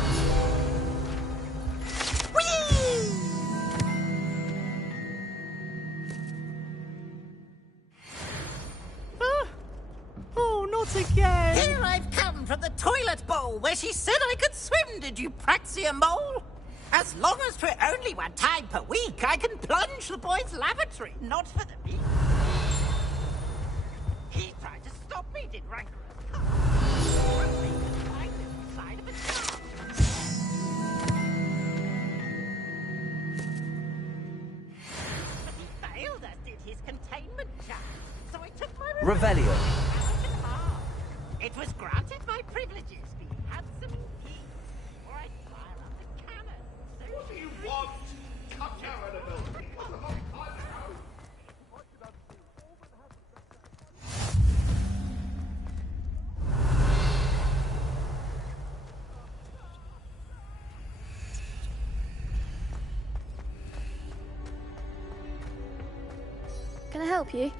Oh, not again! Here I've come from the toilet bowl where she said I could swim, did you praxia mole? As long as for only 1 time per week, I can plunge the boy's lavatory, not for the meat. He tried to stop me, did rancorous cunt. But he failed, as did his containment charge. So I took my Revelio. It was granted my privileges, be handsome indeed, or I'd fire up the cannon. So what do you want? Come here, Annabelle. What the hell? Can I help you?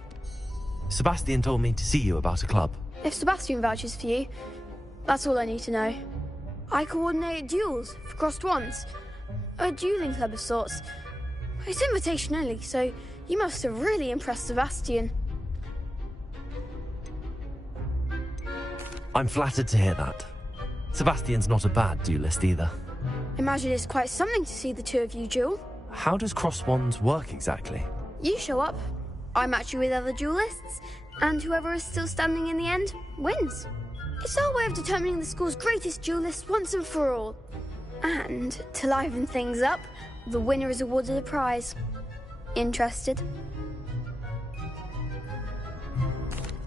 Sebastian told me to see you about a club. If Sebastian vouches for you, that's all I need to know. I coordinate duels for crossed wands. A dueling club of sorts. It's invitation only, so you must have really impressed Sebastian. I'm flattered to hear that. Sebastian's not a bad duelist either. Imagine it's quite something to see the two of you duel. How does cross wands work exactly? You show up, I match you with other duelists, and whoever is still standing in the end wins. It's our way of determining the school's greatest duelist once and for all. And to liven things up, the winner is awarded a prize. Interested?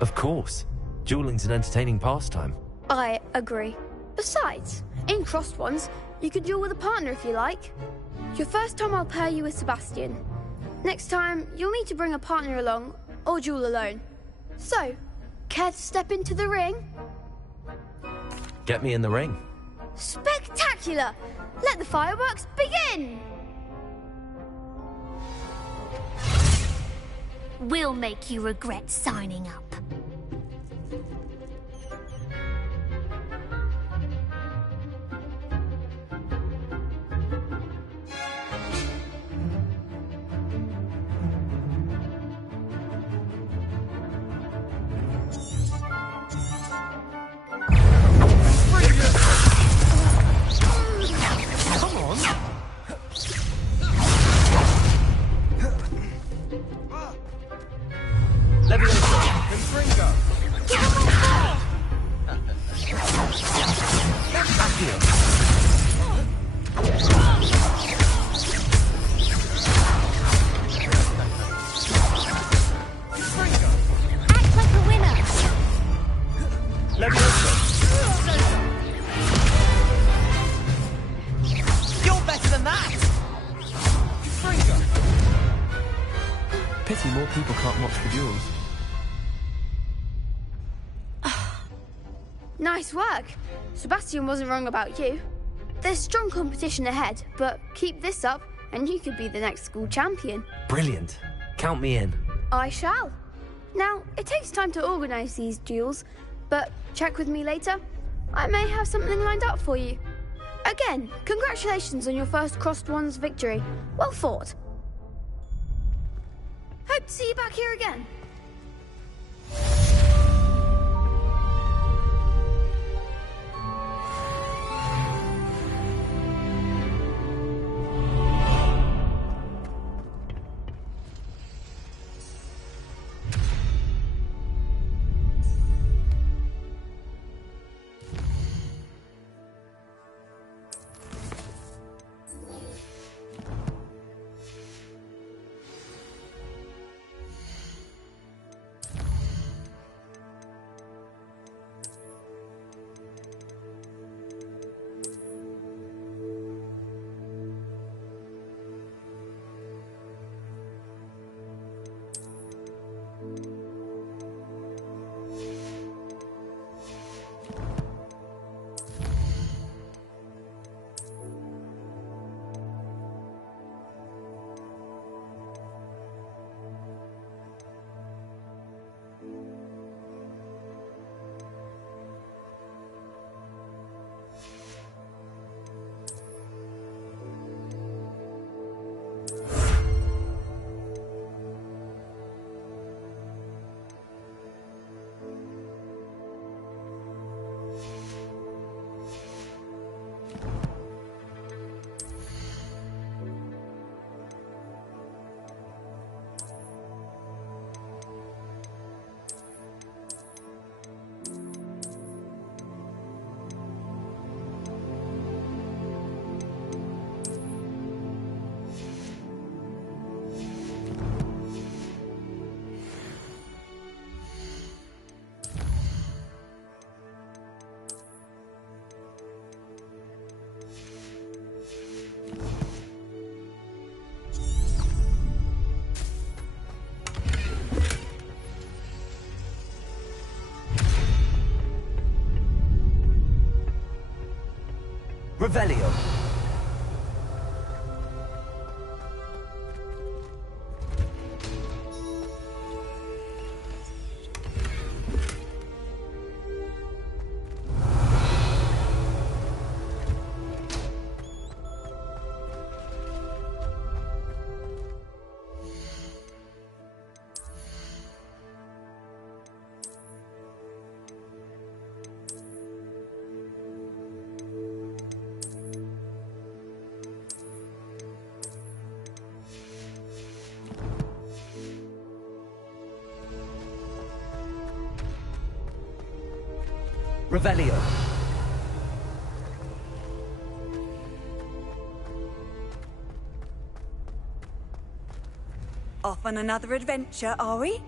Of course. Dueling's an entertaining pastime. I agree. Besides, in crossed ones, you can duel with a partner if you like. Your first time I'll pair you with Sebastian. Next time, you'll need to bring a partner along, or duel alone. So, care to step into the ring? Get me in the ring. Spectacular! Let the fireworks begin! We'll make you regret signing up. Pity more people can't watch the duels. Nice work. Sebastian wasn't wrong about you. There's strong competition ahead, but keep this up and you could be the next school champion. Brilliant. Count me in. I shall. Now, it takes time to organise these duels, but check with me later. I may have something lined up for you. Again, congratulations on your first crossed wands victory. Well fought. Hope to see you back here again. Revelio. Revelio. Off on another adventure, are we?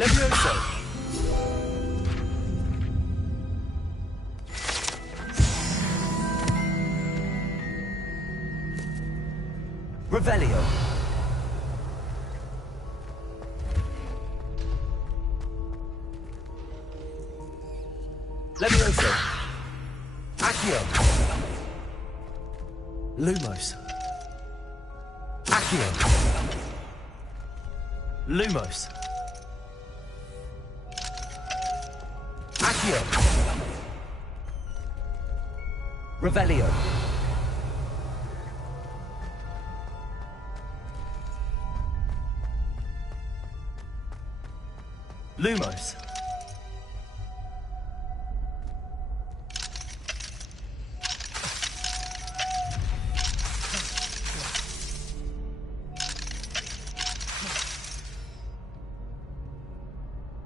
Levioso. Revelio. Levioso. Accio. Lumos. Accio. Lumos. Accio. Revelio. Lumos.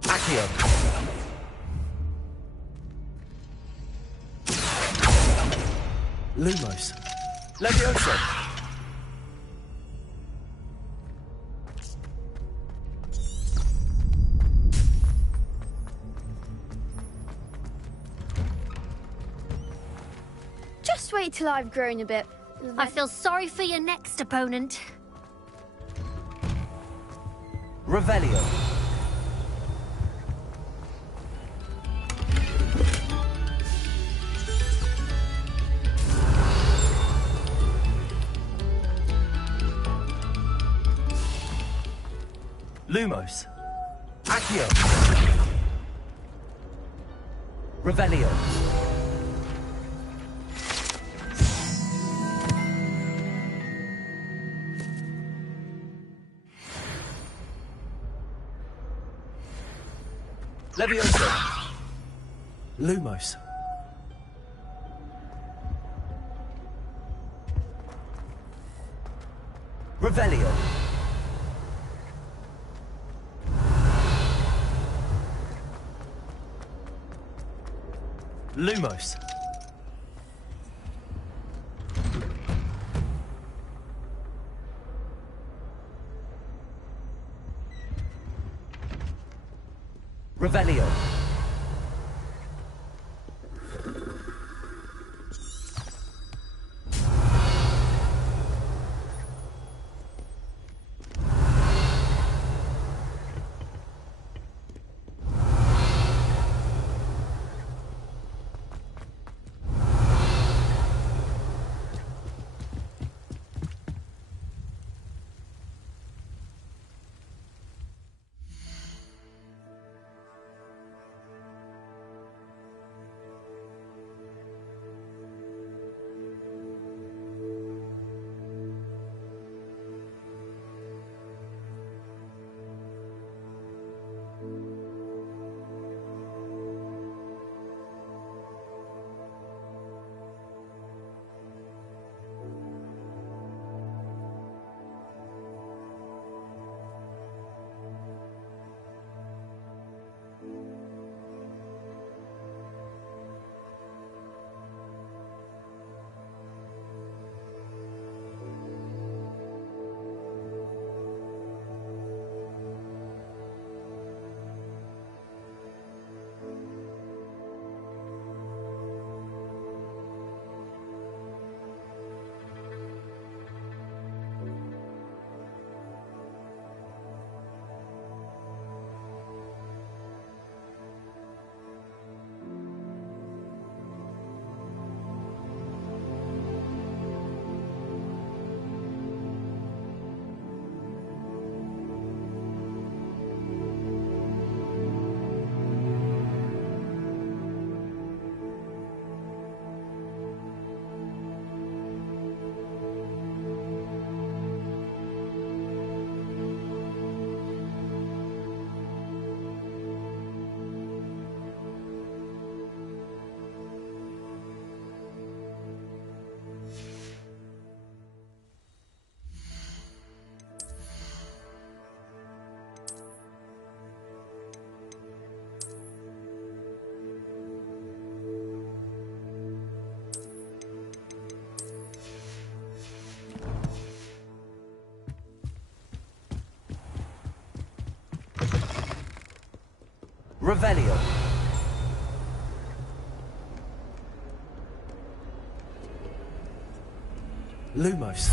Accio. Lumos. Levioso. Just wait till I've grown a bit. I feel sorry for your next opponent. Revelio. Lumos. Accio. Revelio. Levioso. Lumos. Revelio. Lumos. Revelio. Revelio. Lumos.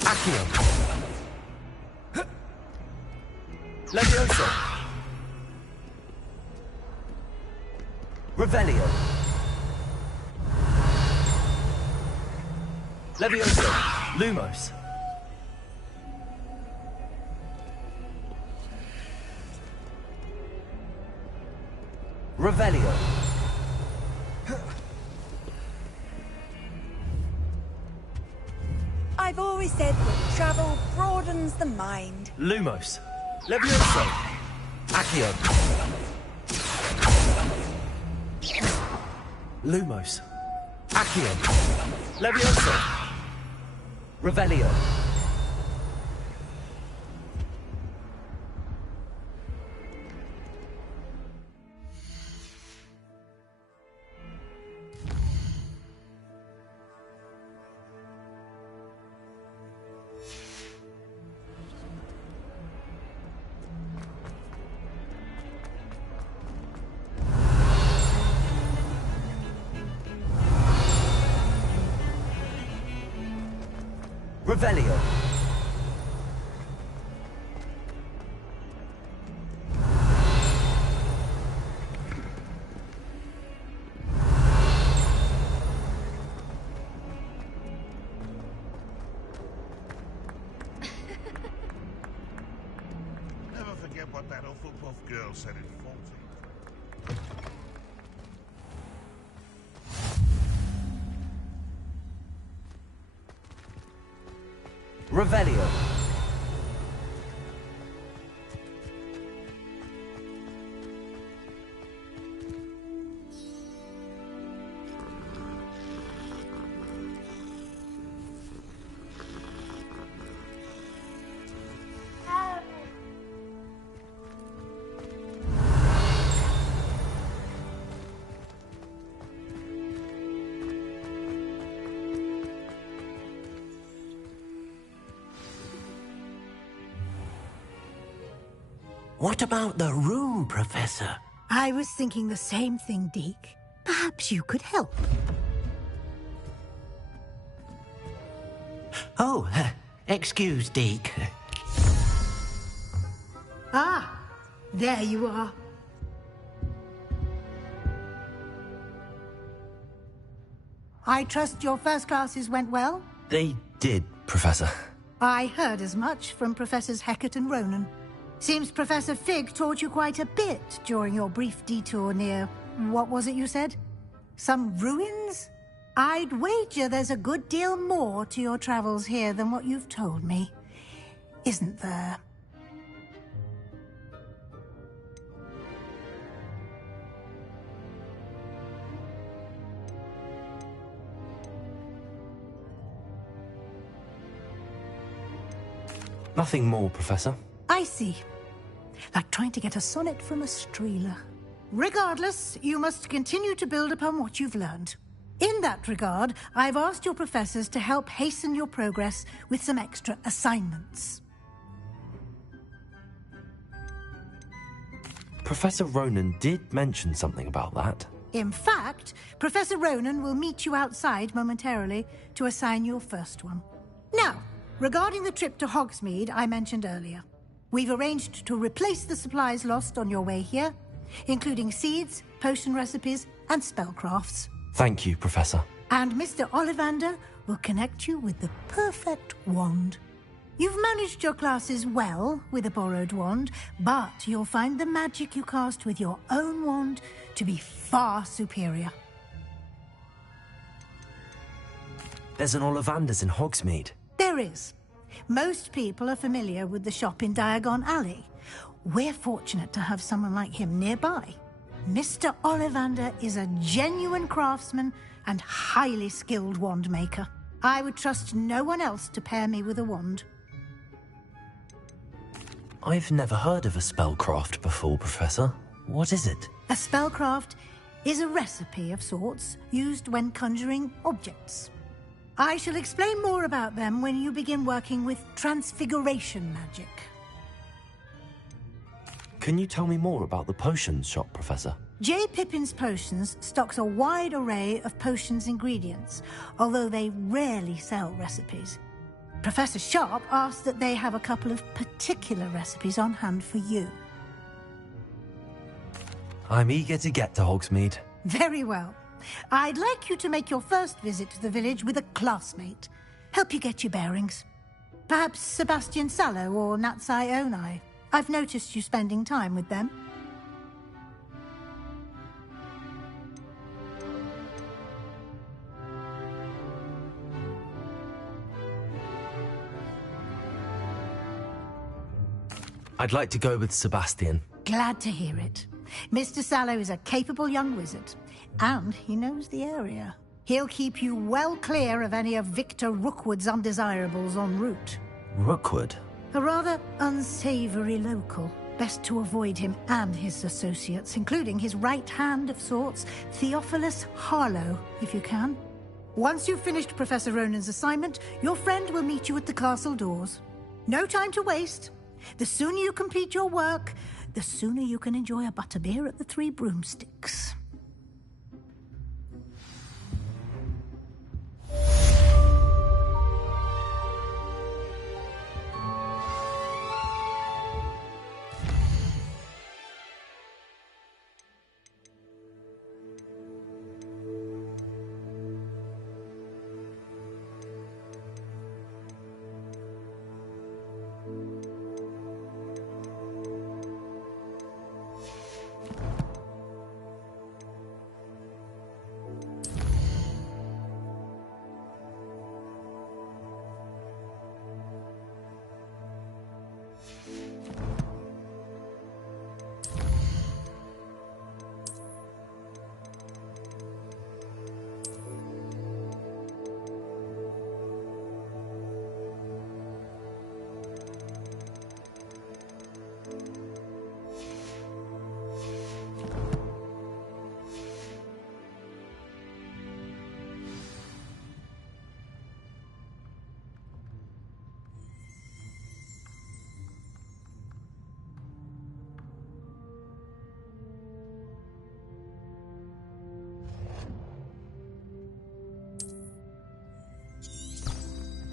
Accio. Levioso. Revelio. Levioso. Lumos. Revelio. I've always said that travel broadens the mind. Lumos. Levioso. Accio. Lumos. Accio. Levioso. Revelio. Revelio. Never forget what that Hufflepuff girl said at 40. Revelio. What about the room, Professor? I was thinking the same thing, Deke. Perhaps you could help. Oh, excuse, Deke. Ah, there you are. I trust your first classes went well? They did, Professor. I heard as much from Professors Hecat and Ronan. Seems Professor Fig taught you quite a bit during your brief detour near... what was it you said? Some ruins? I'd wager there's a good deal more to your travels here than what you've told me. Isn't there? Nothing more, Professor. I see. Like trying to get a sonnet from a streeler. Regardless, you must continue to build upon what you've learned. In that regard, I've asked your professors to help hasten your progress with some extra assignments. Professor Ronan did mention something about that. In fact, Professor Ronan will meet you outside momentarily to assign your first one. Now, regarding the trip to Hogsmeade I mentioned earlier, we've arranged to replace the supplies lost on your way here, including seeds, potion recipes, and spellcrafts. Thank you, Professor. And Mr. Ollivander will connect you with the perfect wand. You've managed your classes well with a borrowed wand, but you'll find the magic you cast with your own wand to be far superior. There's an Ollivander's in Hogsmeade. There is. Most people are familiar with the shop in Diagon Alley. We're fortunate to have someone like him nearby. Mr. Ollivander is a genuine craftsman and highly skilled wand maker. I would trust no one else to pair me with a wand. I've never heard of a spellcraft before, Professor. What is it? A spellcraft is a recipe of sorts used when conjuring objects. I shall explain more about them when you begin working with transfiguration magic. Can you tell me more about the potions shop, Professor? J. Pippin's Potions stocks a wide array of potions ingredients, although they rarely sell recipes. Professor Sharp asked that they have a couple of particular recipes on hand for you. I'm eager to get to Hogsmeade. Very well. I'd like you to make your first visit to the village with a classmate. Help you get your bearings. Perhaps Sebastian Sallow or Natsai Onai. I've noticed you spending time with them. I'd like to go with Sebastian. Glad to hear it. Mr. Sallow is a capable young wizard, and he knows the area. He'll keep you well clear of any of Victor Rookwood's undesirables en route. Rookwood? A rather unsavory local. Best to avoid him and his associates, including his right hand of sorts, Theophilus Harlow, if you can. Once you've finished Professor Ronan's assignment, your friend will meet you at the castle doors. No time to waste. The sooner you complete your work, the sooner you can enjoy a butterbeer at the Three Broomsticks.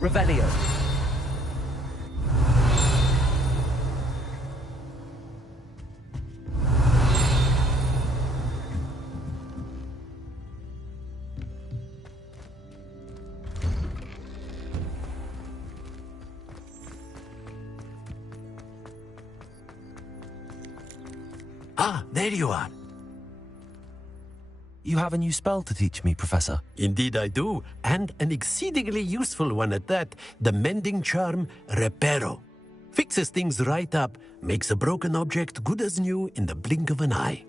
Revelio. Ah, there you are. You have a new spell to teach me, Professor. Indeed I do, and an exceedingly useful one at that. The mending charm, Reparo. Fixes things right up, makes a broken object good as new in the blink of an eye.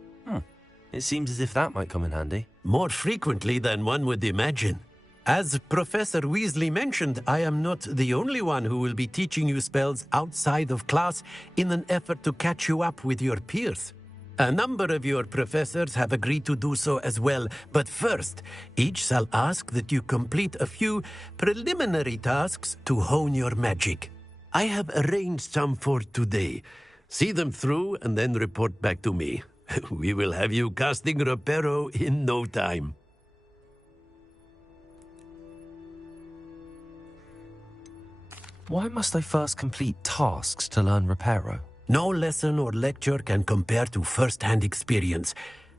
It seems as if that might come in handy. More frequently than one would imagine. As Professor Weasley mentioned, I am not the only one who will be teaching you spells outside of class in an effort to catch you up with your peers. A number of your professors have agreed to do so as well, but first, each shall ask that you complete a few preliminary tasks to hone your magic. I have arranged some for today. See them through and then report back to me. We will have you casting Reparo in no time. Why must I first complete tasks to learn Reparo? No lesson or lecture can compare to first-hand experience,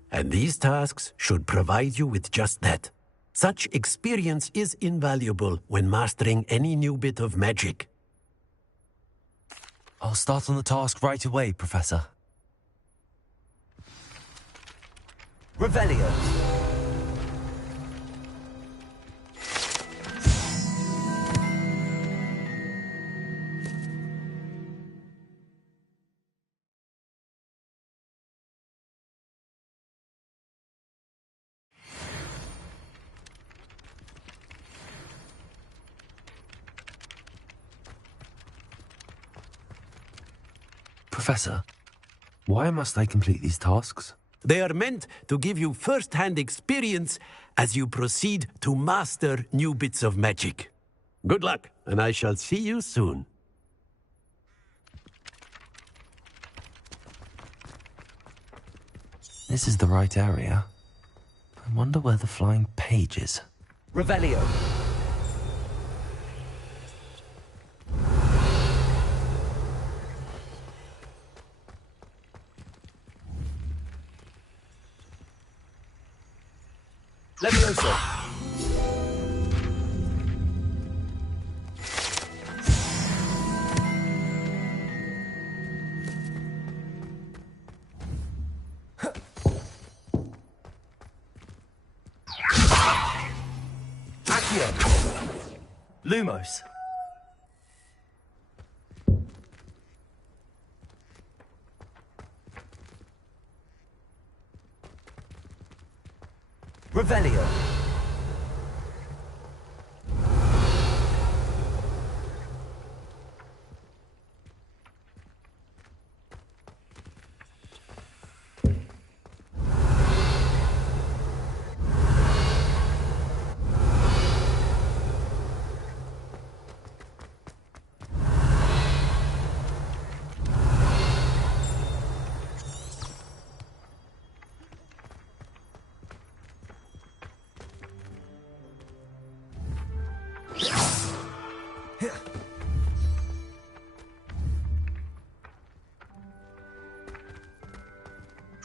and these tasks should provide you with just that. Such experience is invaluable when mastering any new bit of magic. I'll start on the task right away, Professor. Revelio. Professor, why must I complete these tasks? They are meant to give you first-hand experience as you proceed to master new bits of magic. Good luck, and I shall see you soon. This is the right area. I wonder where the flying page is. Revelio. Levioso. Accio. Lumos. Revelio.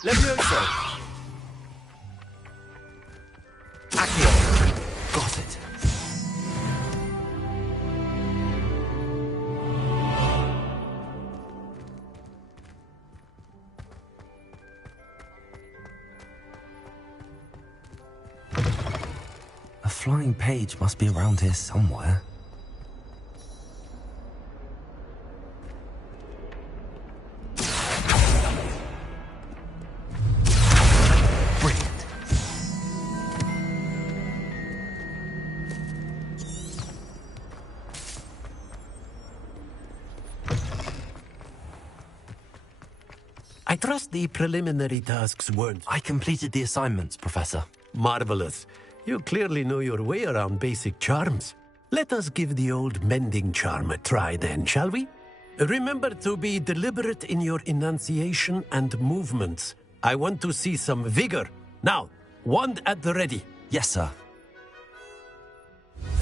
Levioso. Accio. Got it. A flying page must be around here somewhere. I trust the preliminary tasks weren't... I completed the assignments, Professor. Marvelous. You clearly know your way around basic charms. Let us give the old mending charm a try then, shall we? Remember to be deliberate in your enunciation and movements. I want to see some vigor. Now, wand at the ready. Yes, sir.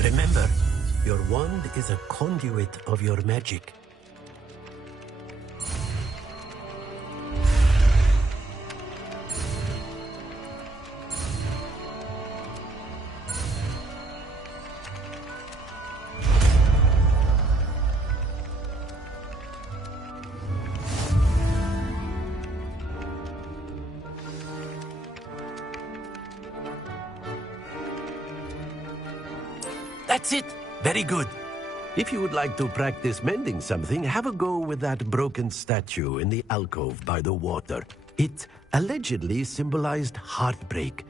Remember, your wand is a conduit of your magic. That's it. Very good. If you would like to practice mending something, have a go with that broken statue in the alcove by the water. It allegedly symbolized heartbreak.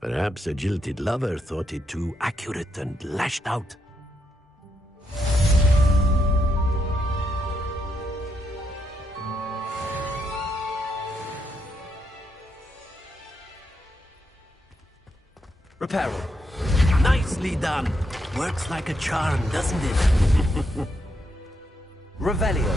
Perhaps a jilted lover thought it too accurate and lashed out. Reparo. Nicely done. Works like a charm, doesn't it? Revelio.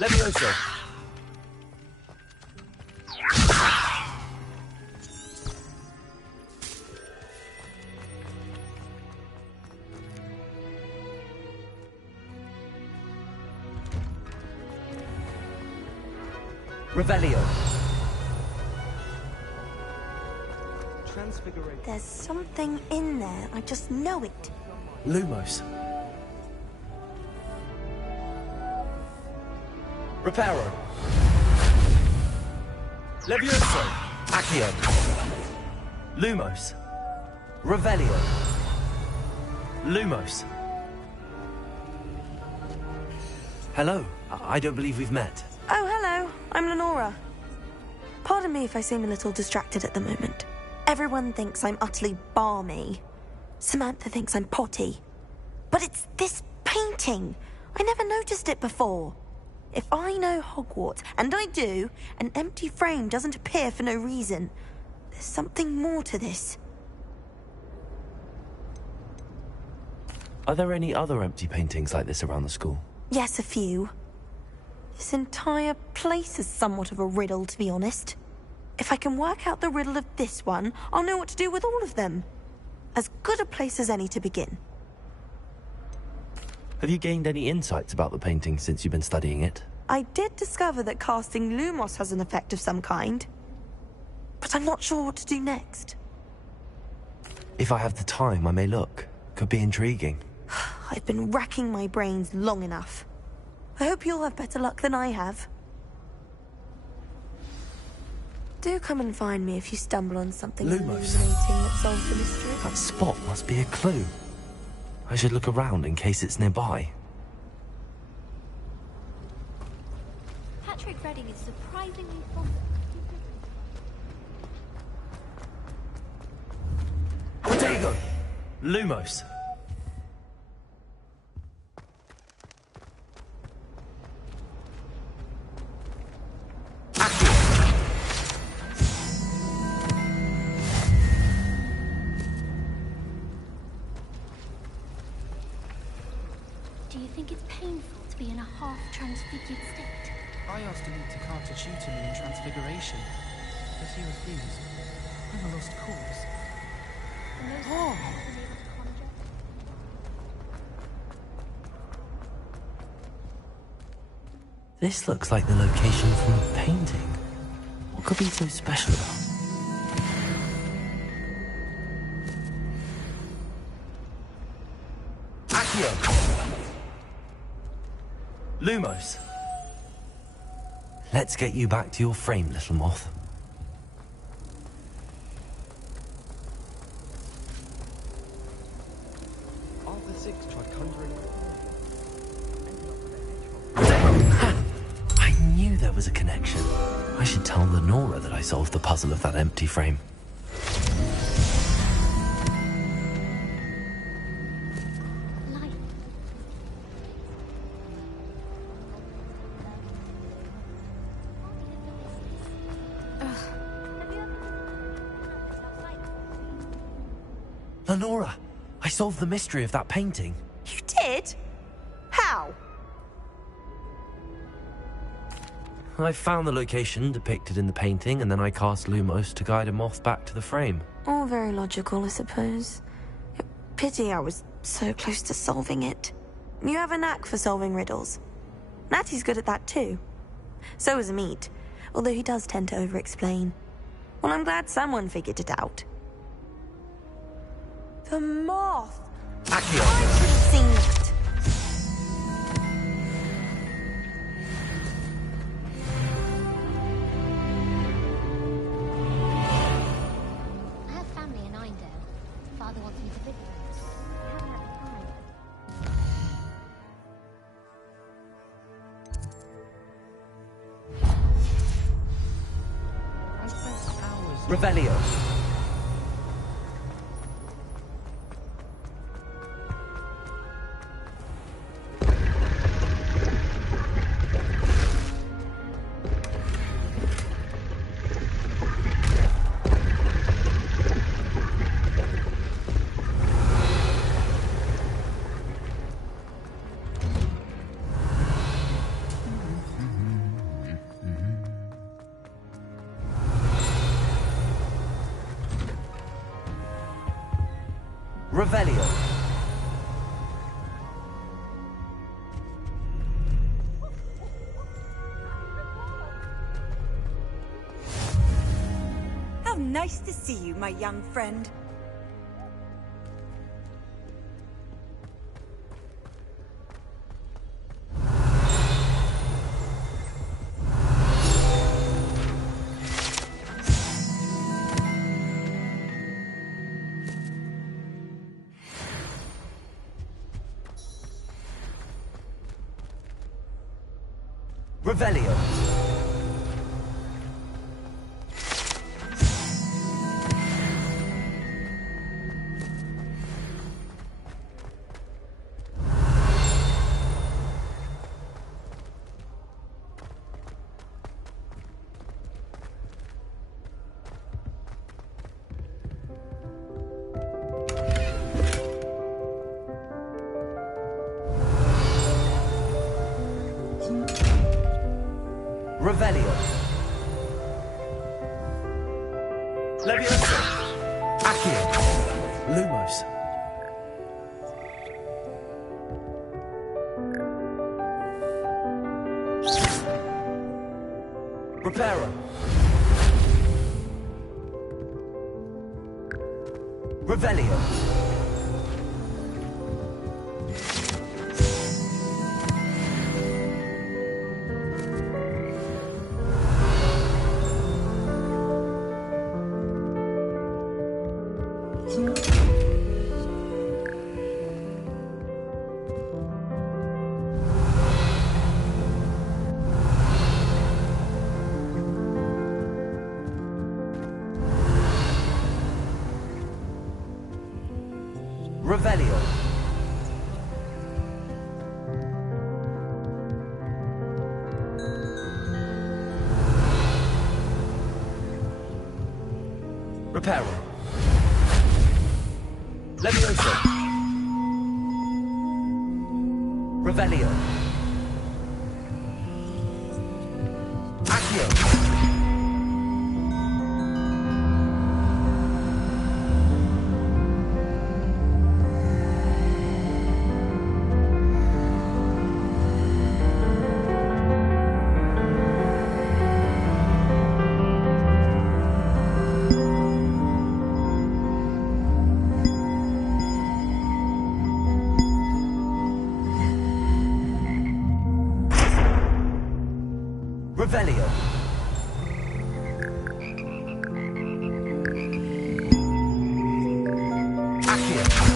Levioso. Revelio. Transfiguration. There's something in there. I just know it. Lumos. Reparo. Levioso. Accio. Lumos. Revelio. Lumos. Hello. I don't believe we've met. Oh, hello. I'm Lenora. Pardon me if I seem a little distracted at the moment. Everyone thinks I'm utterly balmy. Samantha thinks I'm potty. But it's this painting. I never noticed it before. If I know Hogwarts, and I do, an empty frame doesn't appear for no reason. There's something more to this. Are there any other empty paintings like this around the school? Yes, a few. This entire place is somewhat of a riddle, to be honest. If I can work out the riddle of this one, I'll know what to do with all of them. As good a place as any to begin. Have you gained any insights about the painting since you've been studying it? I did discover that casting Lumos has an effect of some kind. But I'm not sure what to do next. If I have the time, I may look. Could be intriguing. I've been racking my brains long enough. I hope you'll have better luck than I have. Do come and find me if you stumble on something Lumos. illuminating that solves the mystery. That spot must be a clue. I should look around in case it's nearby. Patrick Redding is surprisingly fond Protego! Lumos. Do you think it's painful to be in a half-transfigured state? I asked him to cast a tutor me in Transfiguration, but he refused. I'm a lost cause. Oh. This looks like the location from the painting. What could be so special about it? Accio. Lumos. Let's get you back to your frame, little moth. Arthur VI tried conjuring. I knew there was a connection. I should tell Lenora that I solved the puzzle of that empty frame. Lenora, I solved the mystery of that painting. You did? How? I found the location depicted in the painting, and then I cast Lumos to guide a moth back to the frame. All very logical, I suppose. Pity I was so close to solving it. You have a knack for solving riddles. Natty's good at that too. So is Amit, although he does tend to over-explain. Well, I'm glad someone figured it out. The moth! Accio. I should have seen that. I have family in Eindale. Father wants me to visit them. I haven't had the time. Revelio. Revelio. Nice to see you, my young friend. Revelio. Revelio. Leviosa. Accio. Lumos. Reparo. Revelio. Revelio. Reparo. Leviosa. Revelio. Accio. Revelio. Accio.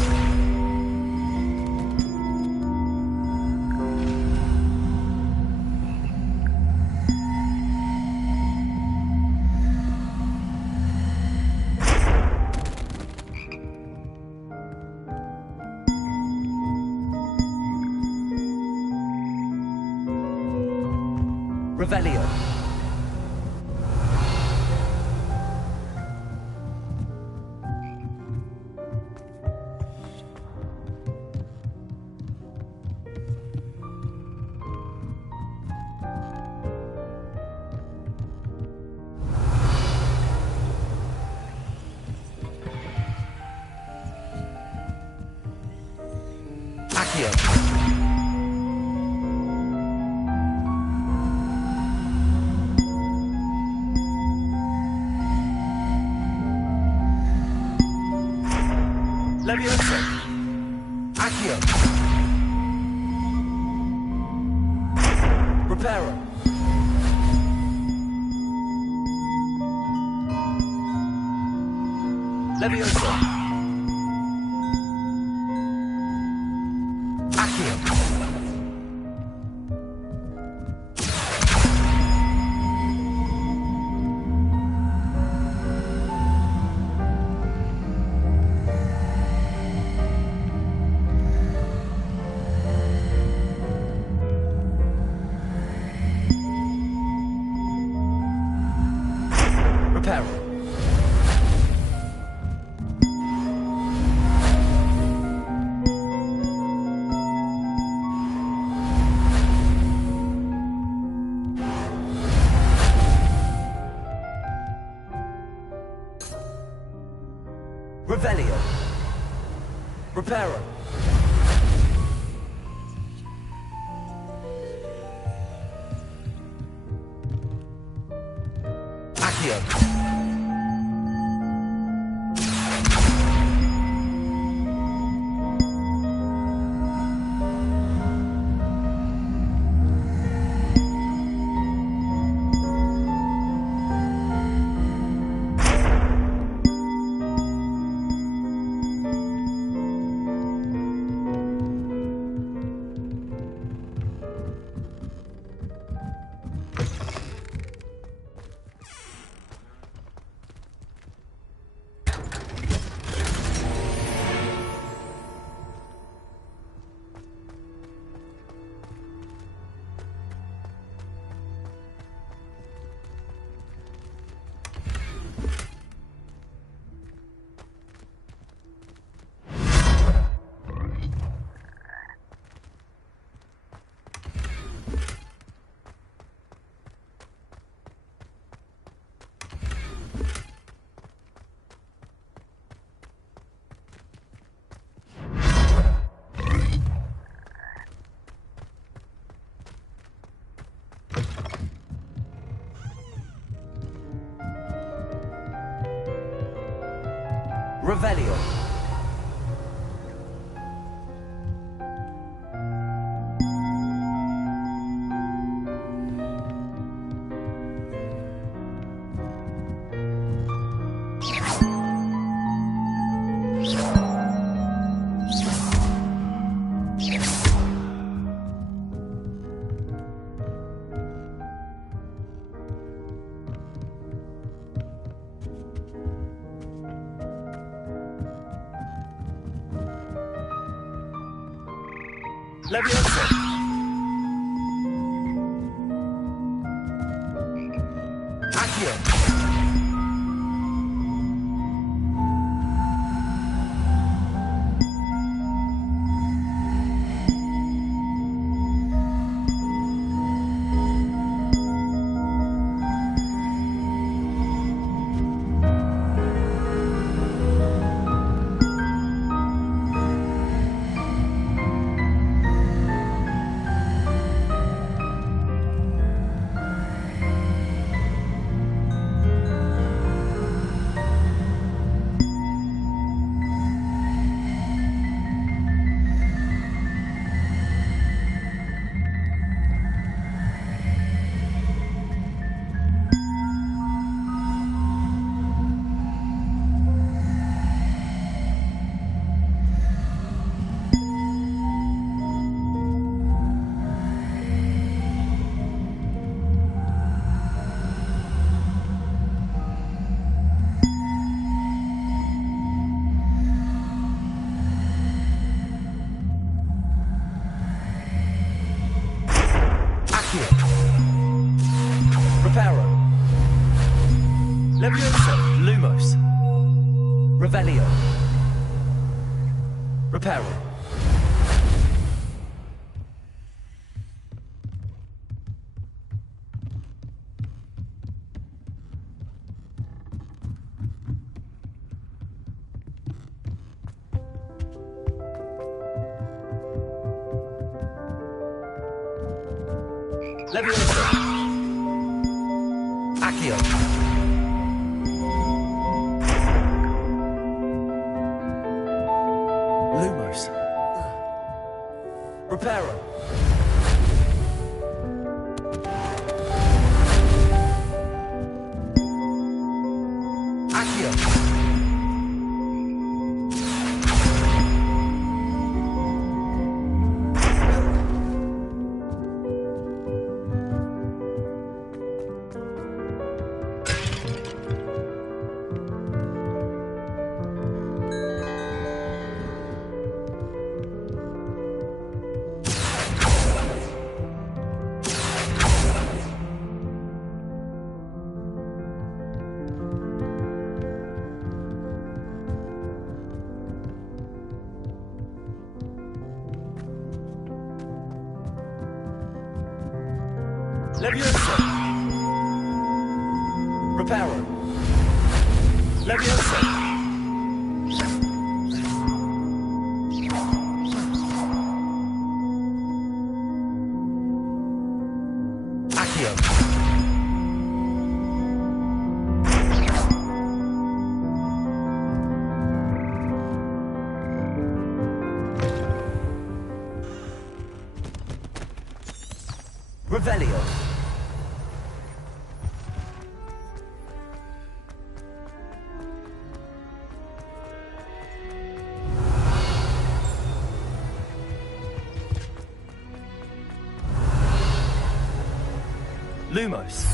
Revelio. Accio. Leviosa. Accio. Reparo. Leviosa. Accio. Reparo. Revelio. Reparo. Accio. Revelio. Leviosa. Accio. Reparo. Leviosa. Lumos. Revelio. Reparo. Leviosa. Accio. Lumos. Reparo. Accio. Leviosa. Reparo. Leviosa. Accio. Revelio. Lumos.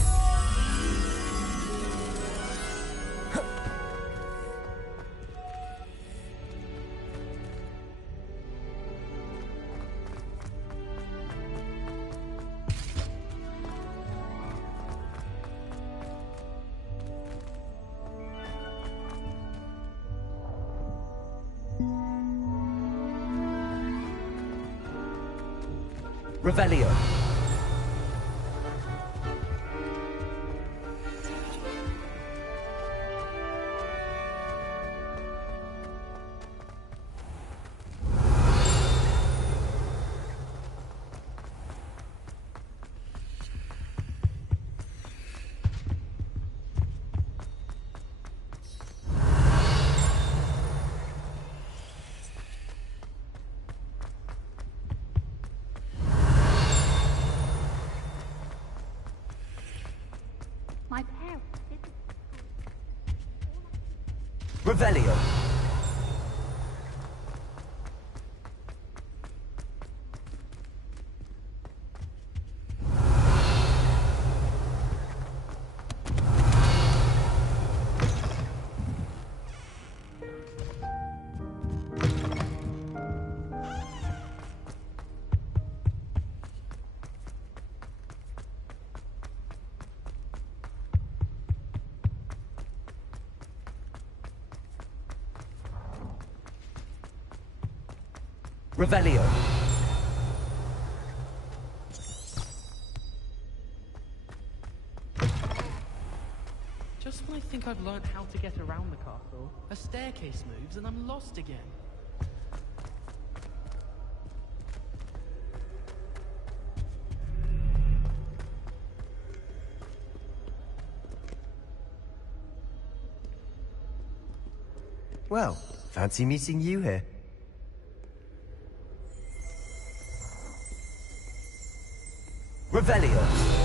Revelio. Revelio. Revelio. Just when I think I've learned how to get around the castle, a staircase moves and I'm lost again. Well, fancy meeting you here. Revelio.